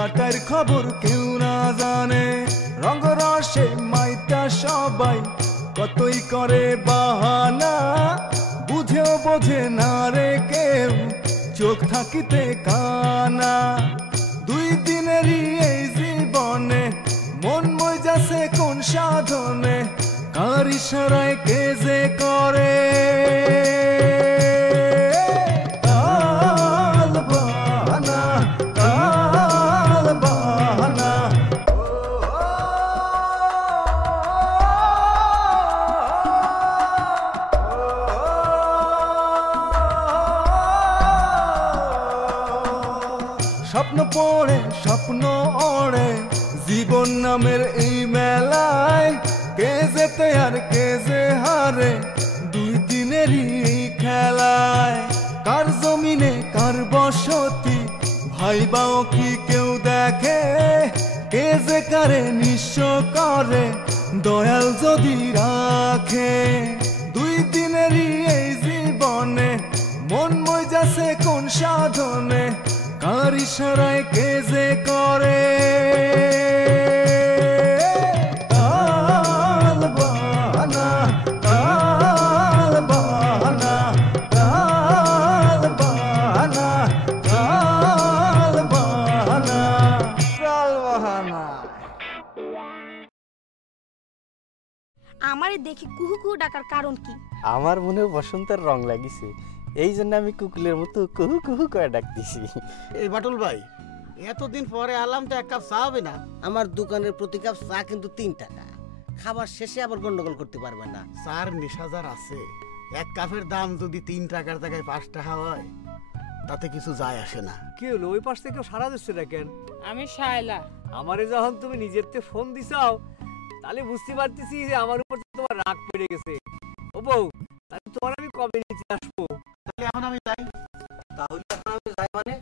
এলাকার খবর কেউ না জানে, রঙ্গরসে মাইতা সবাই কতই করে বাহানা, বুঝেও বোঝে না রে কেউ চোখ থাকিতে কানা। 2 দিনেরই এই জীবনে মন মই যাচ্ছে কোন সাধনে, কার ইশারায় কে যে করে স্বপ্ন পড়ে স্বপ্ন ওড়ে জীবন নামের এই মেলায়, কে যেতে আর কে যে হারে 2 দিনেরই খেলায়। কার জমিনে কার বসতি ভাইবাও কি কেউ দেখে, কে যে কারে নিঃস্ব করে দয়াল যদি রাখে। 2 দিনেরই এই জীবনে মন মই যাচ্ছে কোন সাধনে, কার ইশারায় কে যে করে কাল বাহানা, কাল বাহানা, কাল বাহানা, কাল বাহানা, কাল বাহানা। আমারে দেখি কুহু কুহু ডাকার কারণ কি? আমার মনে বসন্তের রং লাগিছে, এই জন্য আমি কুকুলের মতো কুহু কুহু করে ডাকতেছি। এই বাটুল ভাই, এতদিন পরে আলাম তো 1 কাপ চা হবে না? আমার দোকানের প্রতি কাপ চা কিন্তু 3 টাকা, খাবার শেষে আবার গন্ডগোল করতে পারবে না। চার নেশাদার আছে, 1 কাপের দাম যদি 3 টাকার জায়গায় 5 টাকা হয় তাতে কিছু যায় আসে না। কি হলো, ওই পাশ থেকে সারা দিচ্ছে না কেন? আমি শায়লা। আমারে যখন তুমি নিজের তে ফোন দিছাও তাহলে বুঝতে পারতেছি যে আমার উপর তোমার রাগ পড়ে গেছে। ও বউ, তাহলে তোমার আমি কবে নিচে আসবো? তাহলে এখন আমি যাই। তাহলে এখন আমি যাই মানে?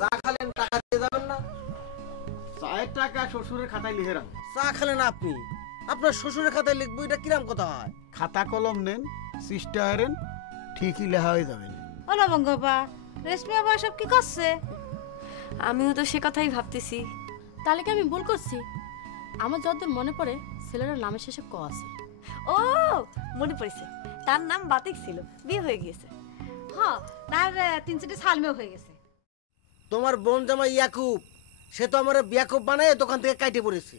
চা খালেন টাকা দিয়ে যাবেন না? চায়ের টাকা শ্বশুরের খাতায় লিখে রাখ। চা খালেন আপনি, আপনার শ্বশুরের খাতায় লিখবো, এটা কিরাম কথা হয়? খাতা কলম নেন, চেষ্টা হারেন, ঠিকই লেখা হয়ে যাবে। ও লবঙ্গবা, রেশমি আবার সব কি করছে? আমিও তো সে কথাই ভাবতেছি। তাহলে কি আমি ভুল করছি? আমার যতদূর মনে পড়ে ছেলেটার নামের শেষে ক আছে। ও মনে পড়েছে, তার নাম বাতিক ছিল, বিয়ে হয়ে গিয়েছে। হ্যাঁ, তার 3-4 সাল মেয়ে হয়ে গেছে। তোমার বোন জামাই ইয়াকুব, সে তো আমার বিয়াকুব বানায় দোকান থেকে কাটে পড়েছে।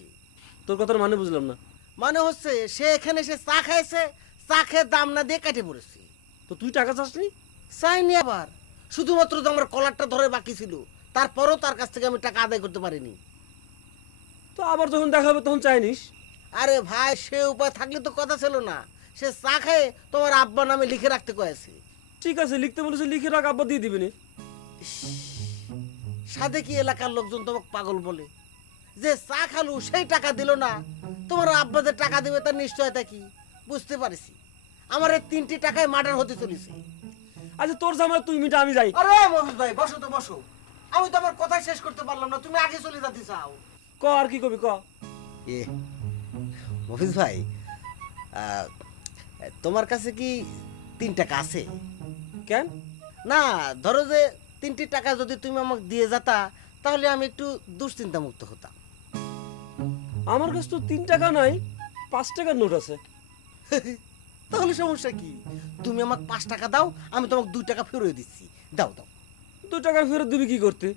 তোর কথার মানে বুঝলাম না। মানে হচ্ছে সে এখানে এসে চা খাইছে, চা খেয়ে দাম না দিয়ে কাটে পড়েছে। তো তুই টাকা চাসনি? চাইনি, আবার শুধুমাত্র তো আমার কলারটা ধরে বাকি ছিল, তারপরও তার কাছ থেকে আমি টাকা আদায় করতে পারিনি। তো আবার যখন দেখা হবে তখন চাইনিস? আরে ভাই, সে উপায় থাকলে তো কথা ছিল না, সে চা খেয়ে তোমার আব্বা নামে লিখে রাখতে কয়েছে। ঠিক আছে, লিখতে বলেছে লিখে রাখ, আব্বা দিয়ে দিবি। সাথে কি এলাকার লোকজন তোমাকে পাগল বলে? যে চা খালু সেই টাকা দিল না, তোমার আব্বা যে টাকা দেবে তার নিশ্চয়তা কি? বুঝতে পারছি, আমার এই 3টি টাকায় মার্ডার হতে চলেছে। আচ্ছা তোর জামাই তুই মিটা, আমি যাই। আরে মফিজ ভাই, বসো তো বসো, আমি তো আমার কথা শেষ করতে পারলাম না, তুমি আগে চলে যেতে চাও। ক আর কি কবি ক। মফিজ ভাই, তোমার কাছে কি 3 টাকা আছে? কেন? না, ধরো যে 3টি টাকা যদি তুমি আমাকে দিয়ে যেতা, তাহলে আমি একটু দুশ্চিন্তা মুক্ত হতাম। আমার কাছে তো 3 টাকা নাই, 5 টাকার নোট আছে। তাহলে সমস্যা কি? তুমি আমাকে 5 টাকা দাও, আমি তোমাকে 2 টাকা ফেরত দিচ্ছি। দাও দাও। 2 টাকা ফেরত দিবি কি করতে?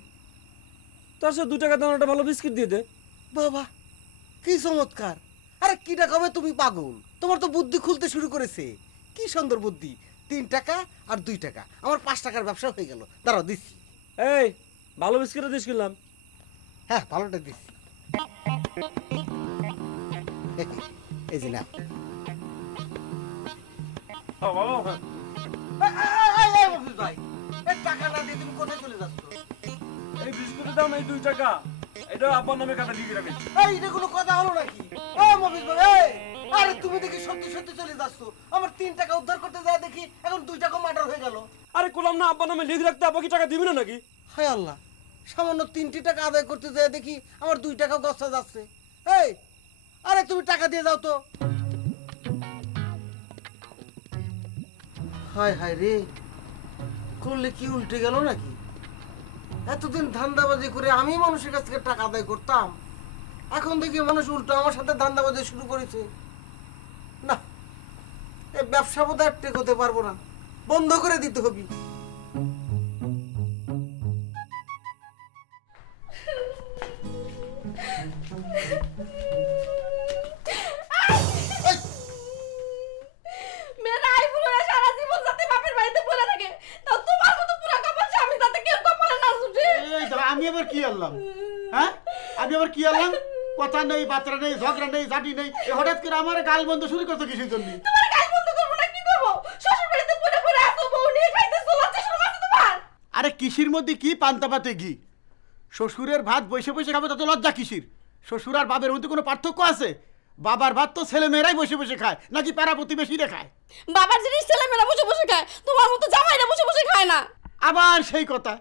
তার সাথে 2 টাকা দাও, একটা ভালো বিস্কিট দিয়ে দে। বাবা, কি চমৎকার! আরে কি টাকা হবে, তুমি পাগল? তোমার তো বুদ্ধি খুলতে শুরু করেছে। কি সুন্দর বুদ্ধি! 3 টাকা আর 2 টাকা, আমার 5 টাকার ব্যবসা হয়ে গেল। দাঁড়াও, দিচ্ছি। এই ভালো বিস্কিট দিস কিনলাম। হ্যাঁ, ভালোটা দিচ্ছি। এই যে না, টাকা না দিয়ে তুমি কোথায় চলে যাচ্ছ? এই বিস্কুটের দাম এই 2 টাকা, এটা আব্বার নামে খাতা লিখে রাখেন। এই, এটা কোনো কথা হলো নাকি? ও মফিজ ভাই, আরে তুমি দেখি সত্যি সত্যি চলে যাচ্ছ। আমার 3 টাকা উদ্ধার করতে যায় দেখি এখন 2 টাকা মার্ডার হয়ে গেল। আরে কোলাম না, আব্বার নামে লিখে রাখতে, আব্বা কি টাকা দিবি না নাকি? হায় আল্লাহ, সামান্য 3টি টাকা আদায় করতে যায় দেখি আমার 2 টাকা গচ্ছা যাচ্ছে। এই, আরে তুমি টাকা দিয়ে যাও তো। হায় হায় রে, করলে কি উল্টে গেল নাকি? এতদিন ধান্দাবাজি করে আমি মানুষের কাছ থেকে টাকা আদায় করতাম, এখন দেখি মানুষ উল্টো আমার সাথে ধান্দাবাজি শুরু করেছে। না, এই ব্যবসা বোধ আর টেকোতে পারবো না, বন্ধ করে দিতে হবে। মেয়েরা আইফুলের সারা জীবন যাতে বাপের বাড়িতে পড়ে থাকে, তাও তোমার মতো পুরা কপাল স্বামী যাতে কেউ কপালে না জুটে। এই দাঁড়া, আমি আবার কি আনলাম? হ্যাঁ, আমি আবার কি আনলাম? কথা নেই, বাতরা নেই, ঝগড়া নেই, জাটি নেই, হঠাৎ করে আমার গাল বন্ধ শুরু করতে কিসের জন্য? তোমার গাল বন্ধ করবো না কি করবো? শ্বশুর বাড়িতে পড়ে পড়ে এত বউ নিয়ে খাইতেছো, লজ্জা শরম আছে তোমার? আরে কিসির মধ্যে কি পান্তা পাতে ঘি? শ্বশুরের ভাত বসে বসে খাবে, তত লজ্জা কিসির? শ্বশুর আর বাবের মধ্যে কোনো পার্থক্য আছে? বাবার ভাত তো ছেলে মেয়েরাই বসে বসে খায়, নাকি পাড়া প্রতিবেশীরা খায়? বাবার জিনিস ছেলেমেয়েরা বসে বসে খায়, তোমার মতো জামাইরা বসে বসে খায় না। আবার সেই কথা,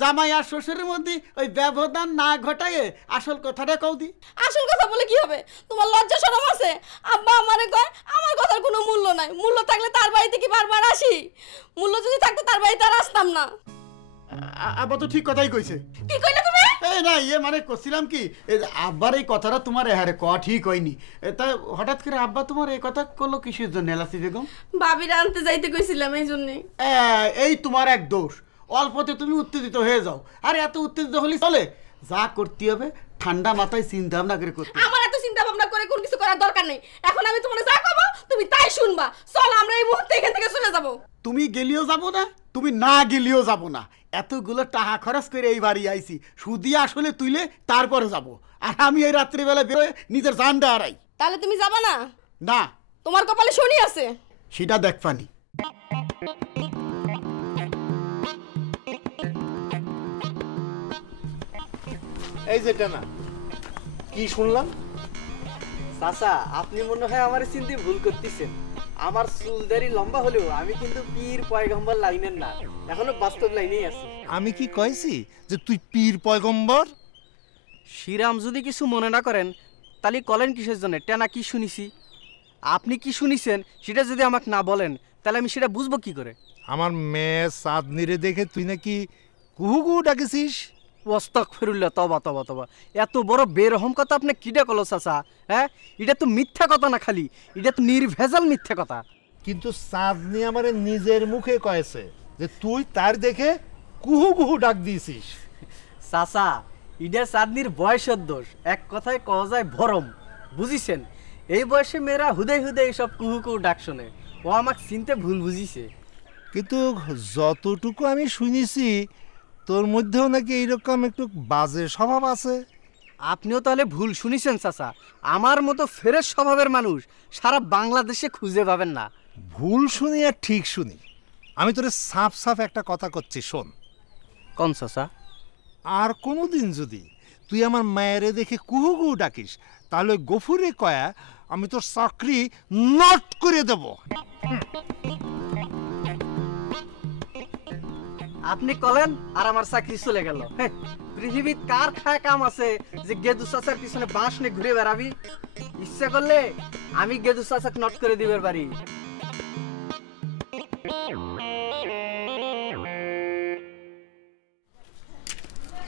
জামাই আর শ্বশুরের মধ্যে ওই ব্যবধান না ঘটায় আসল কথাটা কও দি। আসল কথা বলে কি হবে? তোমার লজ্জা শরম আছে? আব্বা আমারে কয় আমার কথার কোনো মূল্য নাই, মূল্য থাকলে তার বাড়িতে কি বারবার আসি? মূল্য যদি থাকতো তার বাড়িতে আর আসতাম না। আব্বা তো ঠিক কথাই কইছে। কি কইলে তুমি? এই না, মানে করছিলাম কি, আব্বার এই কথাটা তোমার হারে ক ঠিক হয়নি। তা হঠাৎ করে আব্বা তোমার এই কথা করলো কিসের জন্য এলাসি বেগম? ভাবিরা আনতে যাইতে কইছিলাম এই জন্যই। এই তোমার এক দোষ, অল্পতে তুমি উত্তেজিত হয়ে যাও। আর এত উত্তেজিত হলে চলে? যা করতে হবে ঠান্ডা মাথায় চিন্তা ভাবনা করে করতে। আমার এত চিন্তা ভাবনা করে কোন কিছু করার দরকার নেই। এখন আমি তোমার যা কব তুমি তাই শুনবা। চল আমরা এই মুহূর্তে এখান থেকে চলে যাব। তুমি গেলিও যাব না, তুমি না গেলিও যাব না। এতগুলো টাকা খরচ করে এই বাড়ি আইছি, সুদি আসলে তুইলে তারপরে যাব। আর আমি এই রাত্রিবেলা বেরোয় নিজের জানটা হারাই। তাহলে তুমি যাবা না? না, তোমার কপালে শনি আছে। সেটা দেখবানি। এই যেটা না, কি শুনলাম? চাচা, আপনি মনে হয় আমার চিন্তে ভুল করতেছেন। আমার চুলদারি লম্বা হলেও আমি কিন্তু পীর পয়গম্বর লাইনের না, এখনো বাস্তব লাইনেই আছি। আমি কি কইছি যে তুই পীর পয়গম্বর? শ্রীরাম যদি কিছু মনে না করেন তাহলে কলেন কিসের জন্য? টেনা কি শুনিছি? আপনি কি শুনিছেন সেটা যদি আমাকে না বলেন তাহলে আমি সেটা বুঝবো কি করে? আমার মেয়ে চাঁদনিরে দেখে তুই নাকি কুহু কুহু ডাকেছিস? আস্তাগফিরুল্লাহ, তবা তবা তবা। এত বড় বেরহম কথা আপনি কিডা কলো চাচা? হ্যাঁ, এটা তো মিথ্যা কথা না, খালি এটা তো নির্ভেজাল মিথ্যা কথা। কিন্তু চাঁদনি আমারে নিজের মুখে কয়েছে যে তুই তার দেখে কুহু কুহু ডাক দিয়েছিস। চাচা, ইডা চাঁদনির বয়সের দোষ, এক কথায় কওয়া যায় ভরম, বুঝিছেন? এই বয়সে মেয়েরা হুদাই হুদাই সব কুহু কুহু ডাক শোনে। ও আমাকে চিনতে ভুল বুঝিছে। কিন্তু যতটুকু আমি শুনেছি তোর মধ্যেও নাকি এইরকম একটু বাজে স্বভাব আছে। আপনিও তাহলে ভুল শুনিছেন চাচা। আমার মতো ফ্রেশ স্বভাবের মানুষ সারা বাংলাদেশে খুঁজে পাবেন না। ভুল শুনি আর ঠিক শুনি, আমি তোরে সাফ সাফ একটা কথা করছি, শোন। কোন চাচা? আর কোনোদিন যদি তুই আমার মায়েরে দেখে কুহু কুহু ডাকিস তাহলে গফুরে কয়া আমি তোর চাকরি নট করে দেব। আপনি কলেন আর আমার চাকরি চলে গেল। পৃথিবীর কার খায় কাম আছে যে গেদু চাচার পিছনে বাঁশ নিয়ে ঘুরে বেড়াবি? ইচ্ছা করলে আমি গেদু চাচাকে নট করে দিবার পারি।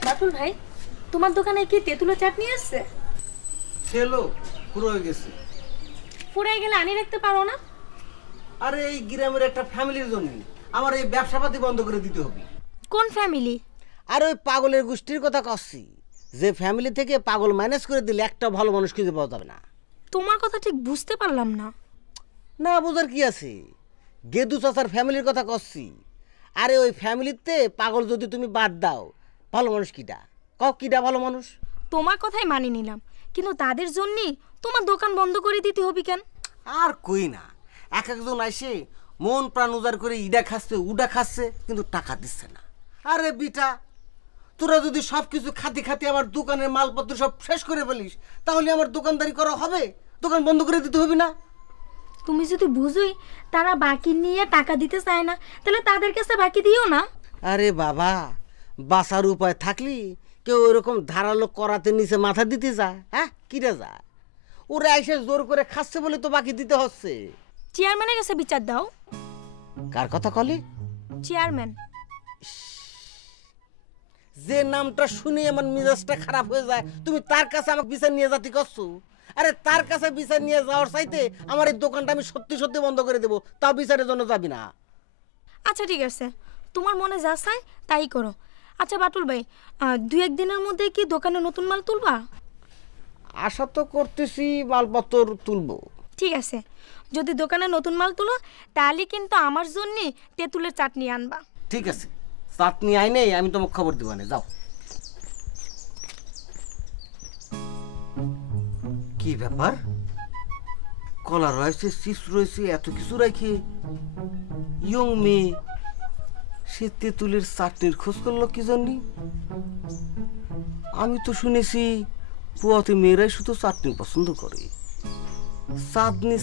বাপুল ভাই, তোমার দোকানে কি তেঁতুলের চাটনি আছে? ছিল, পুরো হয়ে গেছে। ফুরাই গেলে আনি রাখতে পারো না? আরে এই গ্রামের একটা ফ্যামিলির জন্য আমার এই ব্যবসাপাতি বন্ধ করে দিতে হবে। কোন ফ্যামিলি? আর ওই পাগলের গোষ্ঠীর কথা কচ্ছি, যে ফ্যামিলি থেকে পাগল ম্যানেজ করে দিলে একটা ভালো মানুষ খুঁজে পাওয়া যাবে না। তোমার কথা ঠিক বুঝতে পারলাম না। না বোঝার কি আছে, গেদু চাচার ফ্যামিলির কথা কচ্ছি। আরে ওই ফ্যামিলিতে পাগল যদি তুমি বাদ দাও, ভালো মানুষ কিডা? কও কিডা ভালো মানুষ? তোমার কথাই মানি নিলাম, কিন্তু তাদের জন্যই তোমার দোকান বন্ধ করে দিতে হবে কেন? আর কই না, এক একজন আসে মন প্রাণ উজাড় করে ইডা খাচ্ছে উডা খাচ্ছে, কিন্তু টাকা দিচ্ছে না। আরে বিটা, তোরা যদি সব কিছু খাতি খাতি আমার দোকানের মালপত্র সব শেষ করে ফেলিস, তাহলে আমার দোকানদারি করা হবে? দোকান বন্ধ করে দিতে হবে না? তুমি যদি বুঝোই তারা বাকি নিয়ে টাকা দিতে চায় না, তাহলে তাদের কাছে বাকি দিও না। আরে বাবা, বাঁচার উপায় থাকলি কেউ ওইরকম ধারালো করাতে নিচে মাথা দিতে যায়? হ্যাঁ, কিরে যায়? ওরা এসে জোর করে খাচ্ছে বলে তো বাকি দিতে হচ্ছে। চেয়ারম্যানের কাছে বিচার দাও। কার কথা কলি? চেয়ারম্যান। যে নামটা শুনে আমার মেজাজটা খারাপ হয়ে যায় তুমি তার কাছে আমাকে বিচার নিয়ে যাতে করছো। আরে তার কাছে বিচার নিয়ে যাওয়ার চাইতে আমার এই দোকানটা আমি সত্যি সত্যি বন্ধ করে দেবো, তাও বিচারের জন্য যাবি না। আচ্ছা ঠিক আছে, তোমার মনে যা চায় তাই করো। আচ্ছা বাটুল ভাই, 2-1 দিনের মধ্যে কি দোকানে নতুন মাল তুলবা? আশা তো করতেছি মালপত্র তুলবো। ঠিক আছে, যদি দোকানে নতুন মাল তুলো তাহলে কিন্তু আমার জন্য তেঁতুলের চাটনি আনবা। ঠিক আছে, চাটনি আইনে আমি তোমাকে খবর দিব না, যাও। কি ব্যাপার, কলা রয়েছে, চিপস রয়েছে, এত কিছু রাখি ইয়ং মেয়ে সে তেঁতুলের চাটনির খোঁজ করলো কি জন্যে? আমি তো শুনেছি পুয়াতে মেয়েরাই শুধু চাটনি পছন্দ করে।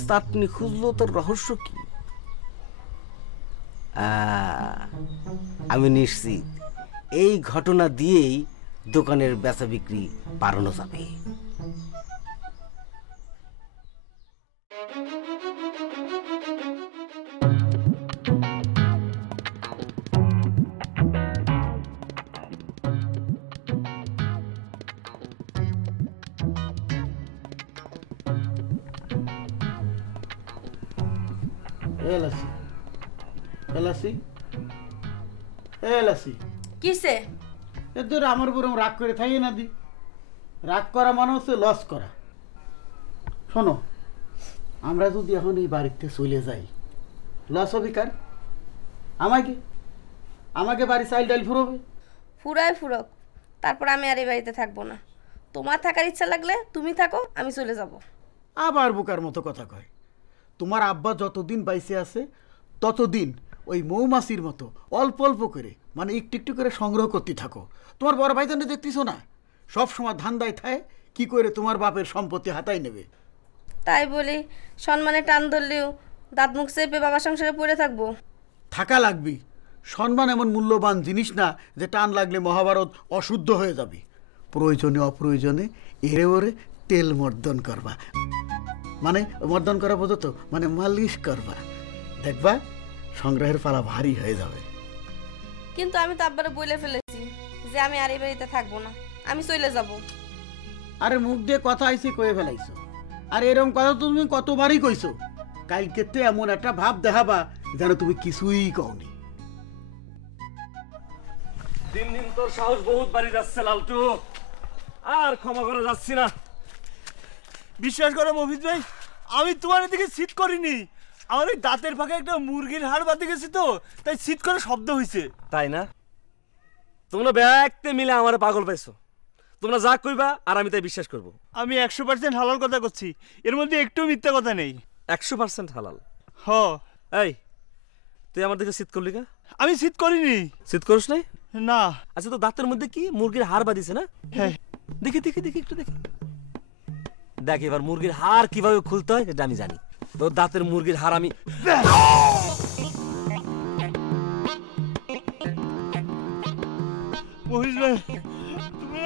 চাটনি খুঁজলো, তোর রহস্য কি? আমি নিশ্চিত এই ঘটনা দিয়েই দোকানের বেচা বিক্রি বাড়ানো যাবে। কিসে এদের আমার বরং রাগ করে থাকি না দি। রাগ করা মানে হচ্ছে লস করা। শোনো, আমরা যদি এখন এই বাড়িতে চলে যাই, লস হবে কার? আমাকে বাড়ি চাইল ডাইল ফুরবে। ফুরায় ফুরক, তারপর আমি আর এই বাড়িতে থাকবো না। তোমার থাকার ইচ্ছা লাগলে তুমি থাকো, আমি চলে যাব। আবার বোকার মতো কথা কয়। তোমার আব্বা যতদিন বাইসে আছে ততদিন ওই মৌমাছির মতো অল্প অল্প করে, মানে একটু একটু করে সংগ্রহ করতে থাকো। তোমার বড় ভাইজানে দেখতেছো না, সব সময় ধান্দায় থায় কি করে তোমার বাপের সম্পত্তি হাতায় নেবে। তাই বলি সম্মানে টান ধরলেও দাঁত মুখ চেপে বাবার সংসারে পড়ে থাকবো? থাকা লাগবি। সম্মান এমন মূল্যবান জিনিস না যে টান লাগলে মহাভারত অশুদ্ধ হয়ে যাবে। প্রয়োজনে অপ্রয়োজনে এরে ওরে তেল মর্দন করবা, মানে মর্দন করা বোঝো তো, মানে মালিশ করবা। দেখবা সংগ্রহের পালা ভারী হয়ে যাবে। কিন্তু আমি তো আব্বারে বলে ফেলেছি যে আমি আর এই বাড়িতে থাকবো না, আমি চলে যাব। আরে মুখ দিয়ে কথা আইসে কয়ে ফেলাইছো। আর এরকম কথা তুমি কতবারই কইছো। কালকেতে এমন একটা ভাব দেখাবা যেন তুমি কিছুই কওনি। দিন দিন তোর সাহস বহুত বাড়ি যাচ্ছে লালটু, আর ক্ষমা করা যাচ্ছি না। বিশ্বাস করো মফিজ ভাই, আমি তোমার দিকে শীত করিনি। আমার ওই দাঁতের ফাঁকে একটা মুরগির হাড় বাঁধে গেছি তো, তাই শীত করে শব্দ হয়েছে। তাই না? তোমরা ব্যাগতে মিলে আমার পাগল পাইছো। তোমরা যা কইবা আর আমি তাই বিশ্বাস করব। আমি 100% হালাল কথা করছি, এর মধ্যে একটু মিথ্যা কথা নেই। 100% হালাল? হ। এই তুই আমার দিকে শীত করলি কা? আমি শীত করিনি। শীত করিস নাই? না। আচ্ছা, তো দাঁতের মধ্যে কি মুরগির হাড় বাঁধিছে না? হ্যাঁ। দেখি দেখি দেখি একটু দেখি। দেখ এবার মুরগির হাড় কিভাবে খুলতে হয় এটা আমি জানি। তোর দাঁতের মুরগির হাড় আমি মহিষ ভাই, তুমি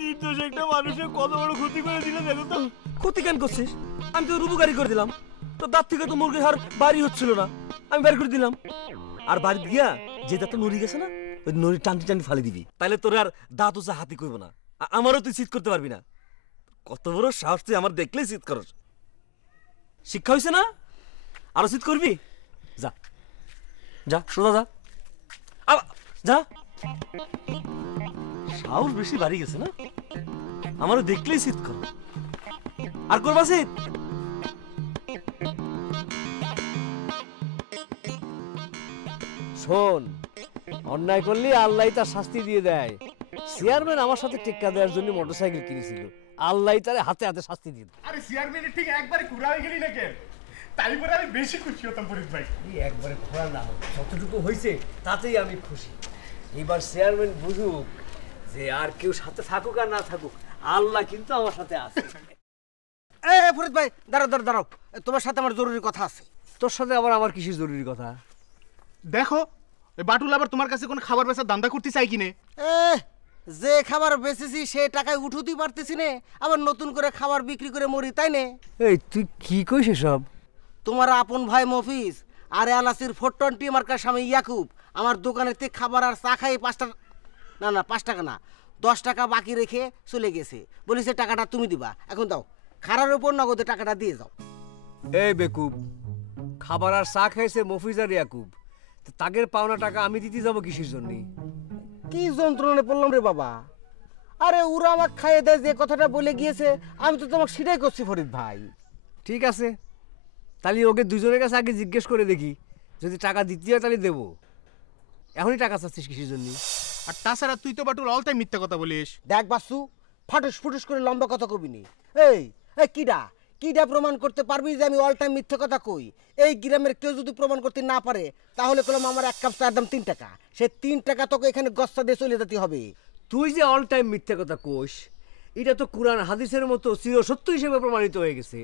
নির্দোষ একটা মানুষের কত বড় ক্ষতি করে দিলে দেখো তো। ক্ষতি কেন করছিস? আমি তো রূপকারি করে দিলাম। তো দাঁত থেকে তো মুরগির হাড় বাড়ি হচ্ছিল না, আমি বের করে দিলাম। আর বাড়ি গিয়া যে দাঁতটা নড়ি গেছে না, ওই নড়ি টানটি টানটি ফালি দিবি, তাহলে তোর আর দাঁত উঁচা হাতি করবো না। আমারও তুই শীত করতে পারবি না। কত বড় সাহস তুই আমার দেখলেই শীত করস। শিক্ষা হয়েছে না? আরো শীত করবি? যা যা, সোজা যা, যা। সাহস বেশি বাড়ি গেছে না, আমারও দেখলেই শীত কর। আর করবা শীত? শোন, অন্যায় করলে আল্লাহ তার শাস্তি দিয়ে দেয়। চেয়ারম্যান আমার সাথে টেক্কা দেওয়ার জন্য মোটরসাইকেল কিনেছিল, আল্লাহ তার হাতে হাতে শাস্তি দিয়ে দেয়। আরে চেয়ারম্যান ঠিক একবারে ঘুরা হয়ে গেলি নাকি? তাই বলে আমি বেশি খুশি হতাম ফরিদ ভাই। একবারে ঘোরা না হোক, যতটুকু হয়েছে তাতেই আমি খুশি। এবার চেয়ারম্যান বুঝুক যে আর কেউ সাথে থাকুক আর না থাকুক, আল্লাহ কিন্তু আমার সাথে আছে। ফরিদ ভাই দাঁড়াও দাঁড়াও দাঁড়াও, তোমার সাথে আমার জরুরি কথা আছে। তোর সাথে আবার আমার কিসের জরুরি কথা? দেখো ওই বাটুল আবার তোমার কাছে কোন খাবার বেচার দান্দা করতে চাই কিনে। যে খাবার বেচেছি সে টাকায় উঠুতেই পারতেছি না, আবার নতুন করে খাবার বিক্রি করে মরি, তাই না? এই তুই কি কইস সব? তোমার আপন ভাই মফিজ আর এলাসির 420 মার্কার স্বামী ইয়াকুব আমার দোকানের থেকে খাবার আর চা খাই 5টা না না 5 টাকা না 10 টাকা বাকি রেখে চলে গেছে, বলেছে টাকাটা তুমি দিবা। এখন দাও, খারার উপর নগদে টাকাটা দিয়ে যাও। এই বেকুব, খাবার আর চা খাইছে মফিজ আর ইয়াকুব, তো তাগের পাওনা টাকা আমি দিতে যাবো কিসের জন্য? কি যন্ত্রণায় পড়লাম রে বাবা। আরে ওরা আমাকে খাইয়ে দেয় যে কথাটা বলে গিয়েছে, আমি তো তোমাকে সেটাই করছি ফরিদ ভাই। ঠিক আছে, তাহলে ওকে দুজনের কাছে আগে জিজ্ঞেস করে দেখি, যদি টাকা দিতে হয় তাহলে দেবো। এখনই টাকা চাচ্ছিস কিসের জন্য? আর তাছাড়া তুই তো বাটুল অল টাইম মিথ্যা কথা বলিস। দেখ বাসু, ফাটুস ফুটুস করে লম্বা কথা কবি নি। এই এই কিডা কিডা প্রমাণ করতে পারবি যে আমি অল টাইম মিথ্যা কথা কই? এই গ্রামের কেউ যদি প্রমাণ করতে না পারে তাহলে কলম আমার 1 কাপ চার দাম 3 টাকা, সে 3 টাকা তোকে এখানে গস্তা দিয়ে চলে যেতে হবে। তুই যে অল টাইম মিথ্যা কথা কোস, এটা তো কুরআন হাদিসের মতো চিরসত্য হিসেবে প্রমাণিত হয়ে গেছে,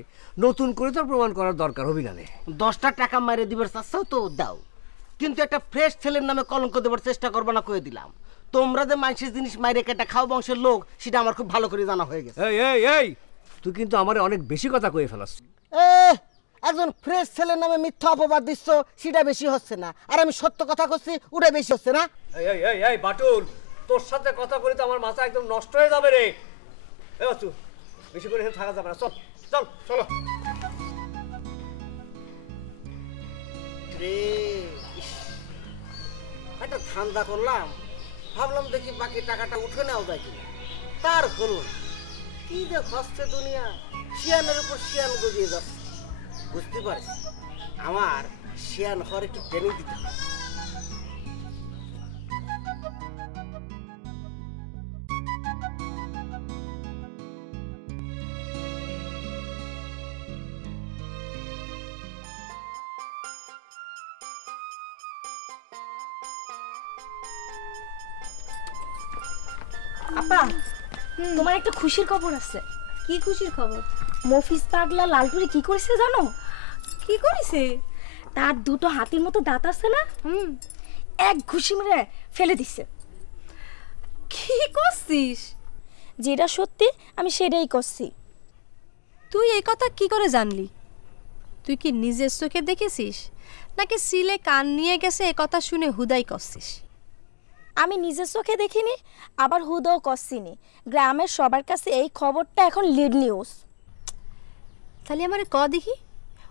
নতুন করে তো প্রমাণ করার দরকার হবে না। 10টা টাকা মাইরে দিবার চাচ্ছাও তো দাও, কিন্তু একটা ফ্রেশ ছেলের নামে কলঙ্ক দেবার চেষ্টা করবা না কয়ে দিলাম। তোমরা যে মানুষের জিনিস মাইরে কেটে খাও বংশের লোক, সেটা আমার খুব ভালো করে জানা হয়ে গেছে। এই এই এই, তুই কিন্তু আমার অনেক বেশি কথা কয়ে ফেলাস। একজন ফ্রেশ ছেলের নামে মিথ্যা অপবাদ দিচ্ছ, সেটা বেশি হচ্ছে না, আর আমি সত্য কথা করছি ওটা বেশি হচ্ছে না। এই এই এই এই বাটুল, তোর সাথে কথা বলে তো আমার মাথা একদম নষ্ট হয়ে যাবে রে। এই বাচ্চু, বেশি করে এখানে থাকা যাবে না, চল চল চলো। রে একটা ধান্দা করলাম, ভাবলাম দেখি বাকি টাকাটা উঠে নেওয়া যায় কিনা, তার হলো না। কি যে হচ্ছে দুনিয়া, শিয়ানের উপর শিয়ান গজিয়ে যাচ্ছে। বুঝতে পারছি আমার শিয়ান হওয়ার একটু ট্রেনিং দিতে হবে। আপা, তোমার একটা খুশির খবর আছে। কি খুশির খবর? মফিজ পাগলা লালটুরি কি করেছে জানো? কি করেছে? তার দুটো হাতির মতো দাঁত আছে না, এক ঘুষি মেরে ফেলে দিছে। কি করছিস? যেটা সত্যি আমি সেটাই করছি। তুই এই কথা কি করে জানলি? তুই কি নিজের চোখে দেখেছিস, নাকি সিলে কান নিয়ে গেছে এ কথা শুনে হুদাই করছিস? আমি নিজের চোখে দেখিনি, আবার হুদাও করছিনি। গ্রামের সবার কাছে এই খবরটা এখন লিড নিউজ। তাহলে আমারে ক দেখি,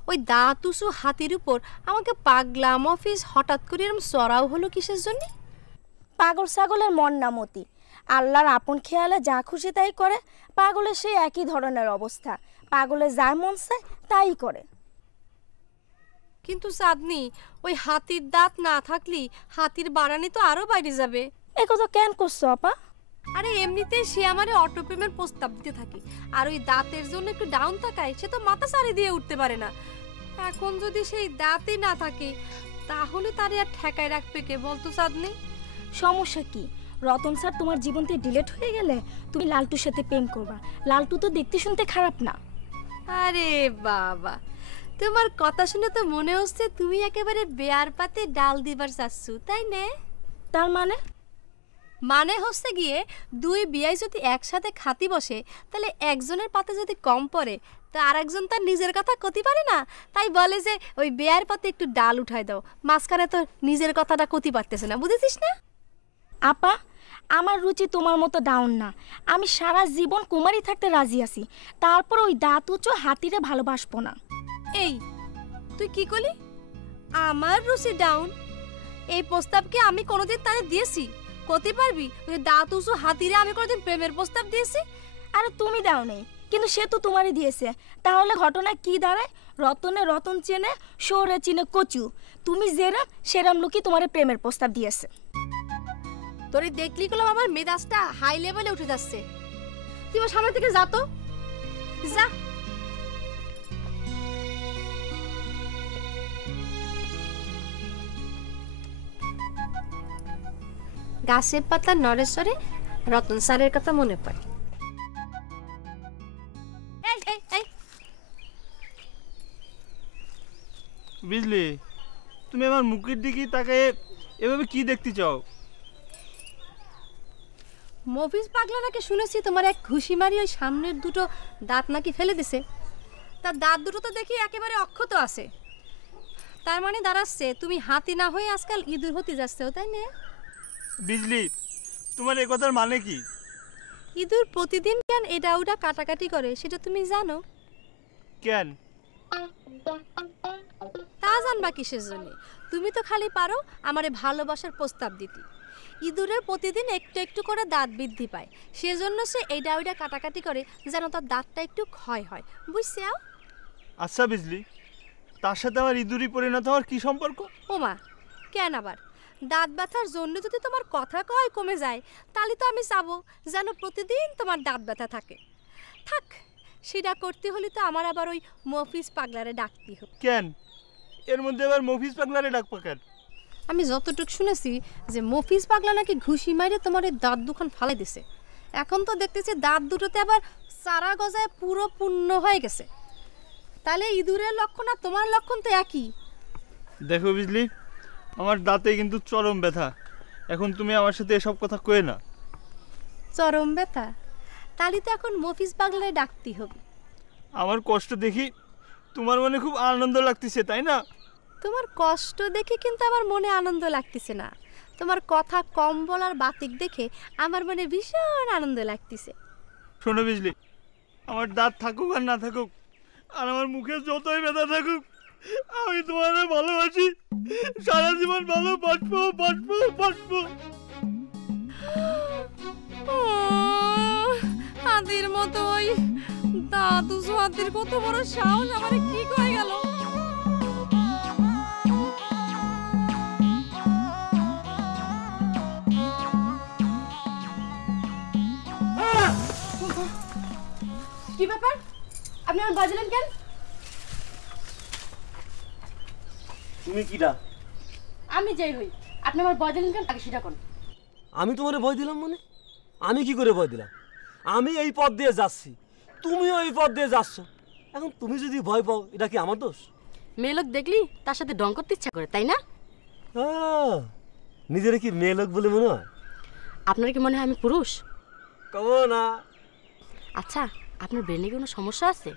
ওই দাঁতুসু হাতির উপর আমাকে পাগলা মফিজ হঠাৎ করে এরম চড়াও হলো কিসের জন্য? পাগল ছাগলের মন না মতি, আল্লাহর আপন খেয়ালে যা খুশি তাই করে। পাগলের সেই একই ধরনের অবস্থা, পাগলের যা মন চায় তাই করে। কিন্তু চাঁদনি, ওই হাতির দাঁত না থাকলে হাতির বাড়ানি তো আরো বাইরে যাবে। এ কথা কেন করছো আপা? আরে এমনিতেই সে আমারে অটোপ্রেমের প্রস্তাব দিতে থাকে, আর ওই দাঁতের জন্য একটু ডাউন তাকায়, সে তো মাথা সারি দিয়ে উঠতে পারে না। এখন যদি সেই দাঁতই না থাকে তাহলে তারে আর ঠেকায় রাখবে কে বলতো চাঁদনি? সমস্যা কি? রতন স্যার তোমার জীবন থেকে ডিলিট হয়ে গেলে তুমি লালটুর সাথে প্রেম করবা। লালটু তো দেখতে শুনতে খারাপ না। আরে বাবা, তোমার কথা শুনে তো মনে হচ্ছে তুমি একেবারে বেয়ার পাতে ডাল দিবার চাচ্ছু, তাই না? তার মানে হচ্ছে গিয়ে দুই বিয়াই যদি একসাথে খাতি বসে, তাহলে একজনের পাতে যদি কম পড়ে তা আরেকজন তার নিজের কথা কতি পারে না, তাই বলে যে ওই বেয়ার পাতে একটু ডাল উঠাই দাও। মাঝখানে তো নিজের কথাটা কতি পারতেছে না, বুঝেছিস না? আপা, আমার রুচি তোমার মতো ডাউন না। আমি সারা জীবন কুমারী থাকতে রাজি আছি, তারপর ওই দাঁত উঁচু হাতিরে ভালোবাসবো না। এই তুই কি করলি? আমার রুচি ডাউন? এই প্রস্তাব কি আমি কোনোদিন তারে দিয়েছি? কতি পারবি ওই দাঁত উঁচু হাতিরে আমি কোনোদিন প্রেমের প্রস্তাব দিয়েছি? আরে তুমি দাও নেই, কিন্তু সে তো তোমারই দিয়েছে। তাহলে ঘটনা কি দাঁড়ায়? রতনে রতন চেনে, শোরে চিনে কচু। তুমি যেরাম সেরাম লোকই তোমার প্রেমের প্রস্তাব দিয়েছে। তোরে দেখলি গেলাম আমার মেজাজটা হাই লেভেলে উঠে যাচ্ছে। তুই আমার সামনে থেকে যা তো, যা। গাছের পাতা নড়েচড়ে রতন স্যারের কথা মনে পড়ে। বুঝলি, তুমি আমার মুখের দিকে তাকে এভাবে কি দেখতে চাও? মফিজ পাগলা নাকি শুনেছি তোমার এক ঘুষি মারি ওই সামনের দুটো দাঁত নাকি ফেলে দিছে। তার দাঁত দুটো তো দেখি একেবারে অক্ষত আছে। তার মানে দাঁড়াচ্ছে তুমি হাতি না হয়ে আজকাল ইঁদুর হতে যাচ্ছ, তাই না? বিজলি, তোমার এই কথার মানে কি? ইঁদুর প্রতিদিন কেন এটা ওটা কাটাকাটি করে সেটা তুমি জানো? কেন? তা জানবা কিসের জন্য? তুমি তো খালি পারো আমারে ভালোবাসার প্রস্তাব দিতে। ইঁদুরের প্রতিদিন একটু একটু করে দাঁত বৃদ্ধি পায়, সেজন্য সে এইটা ওইটা কাটাকাটি করে যেন তার দাঁতটা একটু ক্ষয় হয়, বুঝছো? আচ্ছা বিজলি, তার সাথে আমার ইঁদুরি পরিণত হওয়ার কি সম্পর্ক? ওমা, কেন আবার? দাঁত ব্যথার জন্য যদি তোমার কথা কয় কমে যায়, তাহলে তো আমি চাবো যেন প্রতিদিন তোমার দাঁত ব্যথা থাকে। থাক, সেটা করতে হলে তো আমার আবার ওই মফিজ পাগলারে ডাকতে হবে। কেন? এর মধ্যে আবার মফিজ পাগলারে ডাকবা কেন? আমি যতটুকু শুনেছি যে মফিজ পাগলা নাকি ঘুষি মাইরে তোমার এই দাঁত দুখান ফালাই দিছে। এখন তো দেখতেছি দাঁত দুটোতে আবার সারা গজায় পুরো পূর্ণ হয়ে গেছে। তাহলে ইঁদুরের লক্ষণ আর তোমার লক্ষণ তো একই। দেখো বিজলি, আমার দাঁতে কিন্তু চরম ব্যথা। এখন তুমি আমার সাথে এসব কথা কয়ে না। চরম ব্যথা? তাহলে তো এখন মফিজ পাগলায় ডাকতে হবে। আমার কষ্ট দেখি তোমার মনে খুব আনন্দ লাগতেছে, তাই না? তোমার কষ্ট দেখে কিন্তু আমার মনে আনন্দ লাগতেছে না, তোমার কথা কম বলার বাতিক দেখে আমার মনে ভীষণ আনন্দ লাগতেছে। শোনো বিজলি, আমার দাঁত থাকুক আর না থাকুক, আর আমার মুখে যতই ব্যথা থাকুক, আমি তোমার ভালোবাসি। সারা জীবন ভালো বাঁচবো বাঁচবো বাঁচবো। হাতির মতো ওই দাদু হাতির কত বড় সাহস, আমার কি হয়ে গেল? কি ব্যাপার? আপনি আমার বাজলেন কেন? তুমি কিডা? আমি যাই হই, আপনি আমার বাজলেন কেন আগে সেটা কোন? আমি তোমারে ভয় দিলাম মানে? আমি কি করে ভয় দিলাম? আমি এই পথ দিয়ে যাচ্ছি, তুমিও এই পথ দিয়ে যাচ্ছ। এখন তুমি যদি ভয় পাও, এটা কি আমার দোষ? মেয়ে লোক দেখলি তার সাথে ডং করতে ইচ্ছা করে, তাই না? নিজের কি মেয়ে লোক বলে মনে হয়? আপনার কি মনে হয় আমি পুরুষ? কবো না। আচ্ছা, আপনার ব্রেনে কোনো সমস্যা আছে?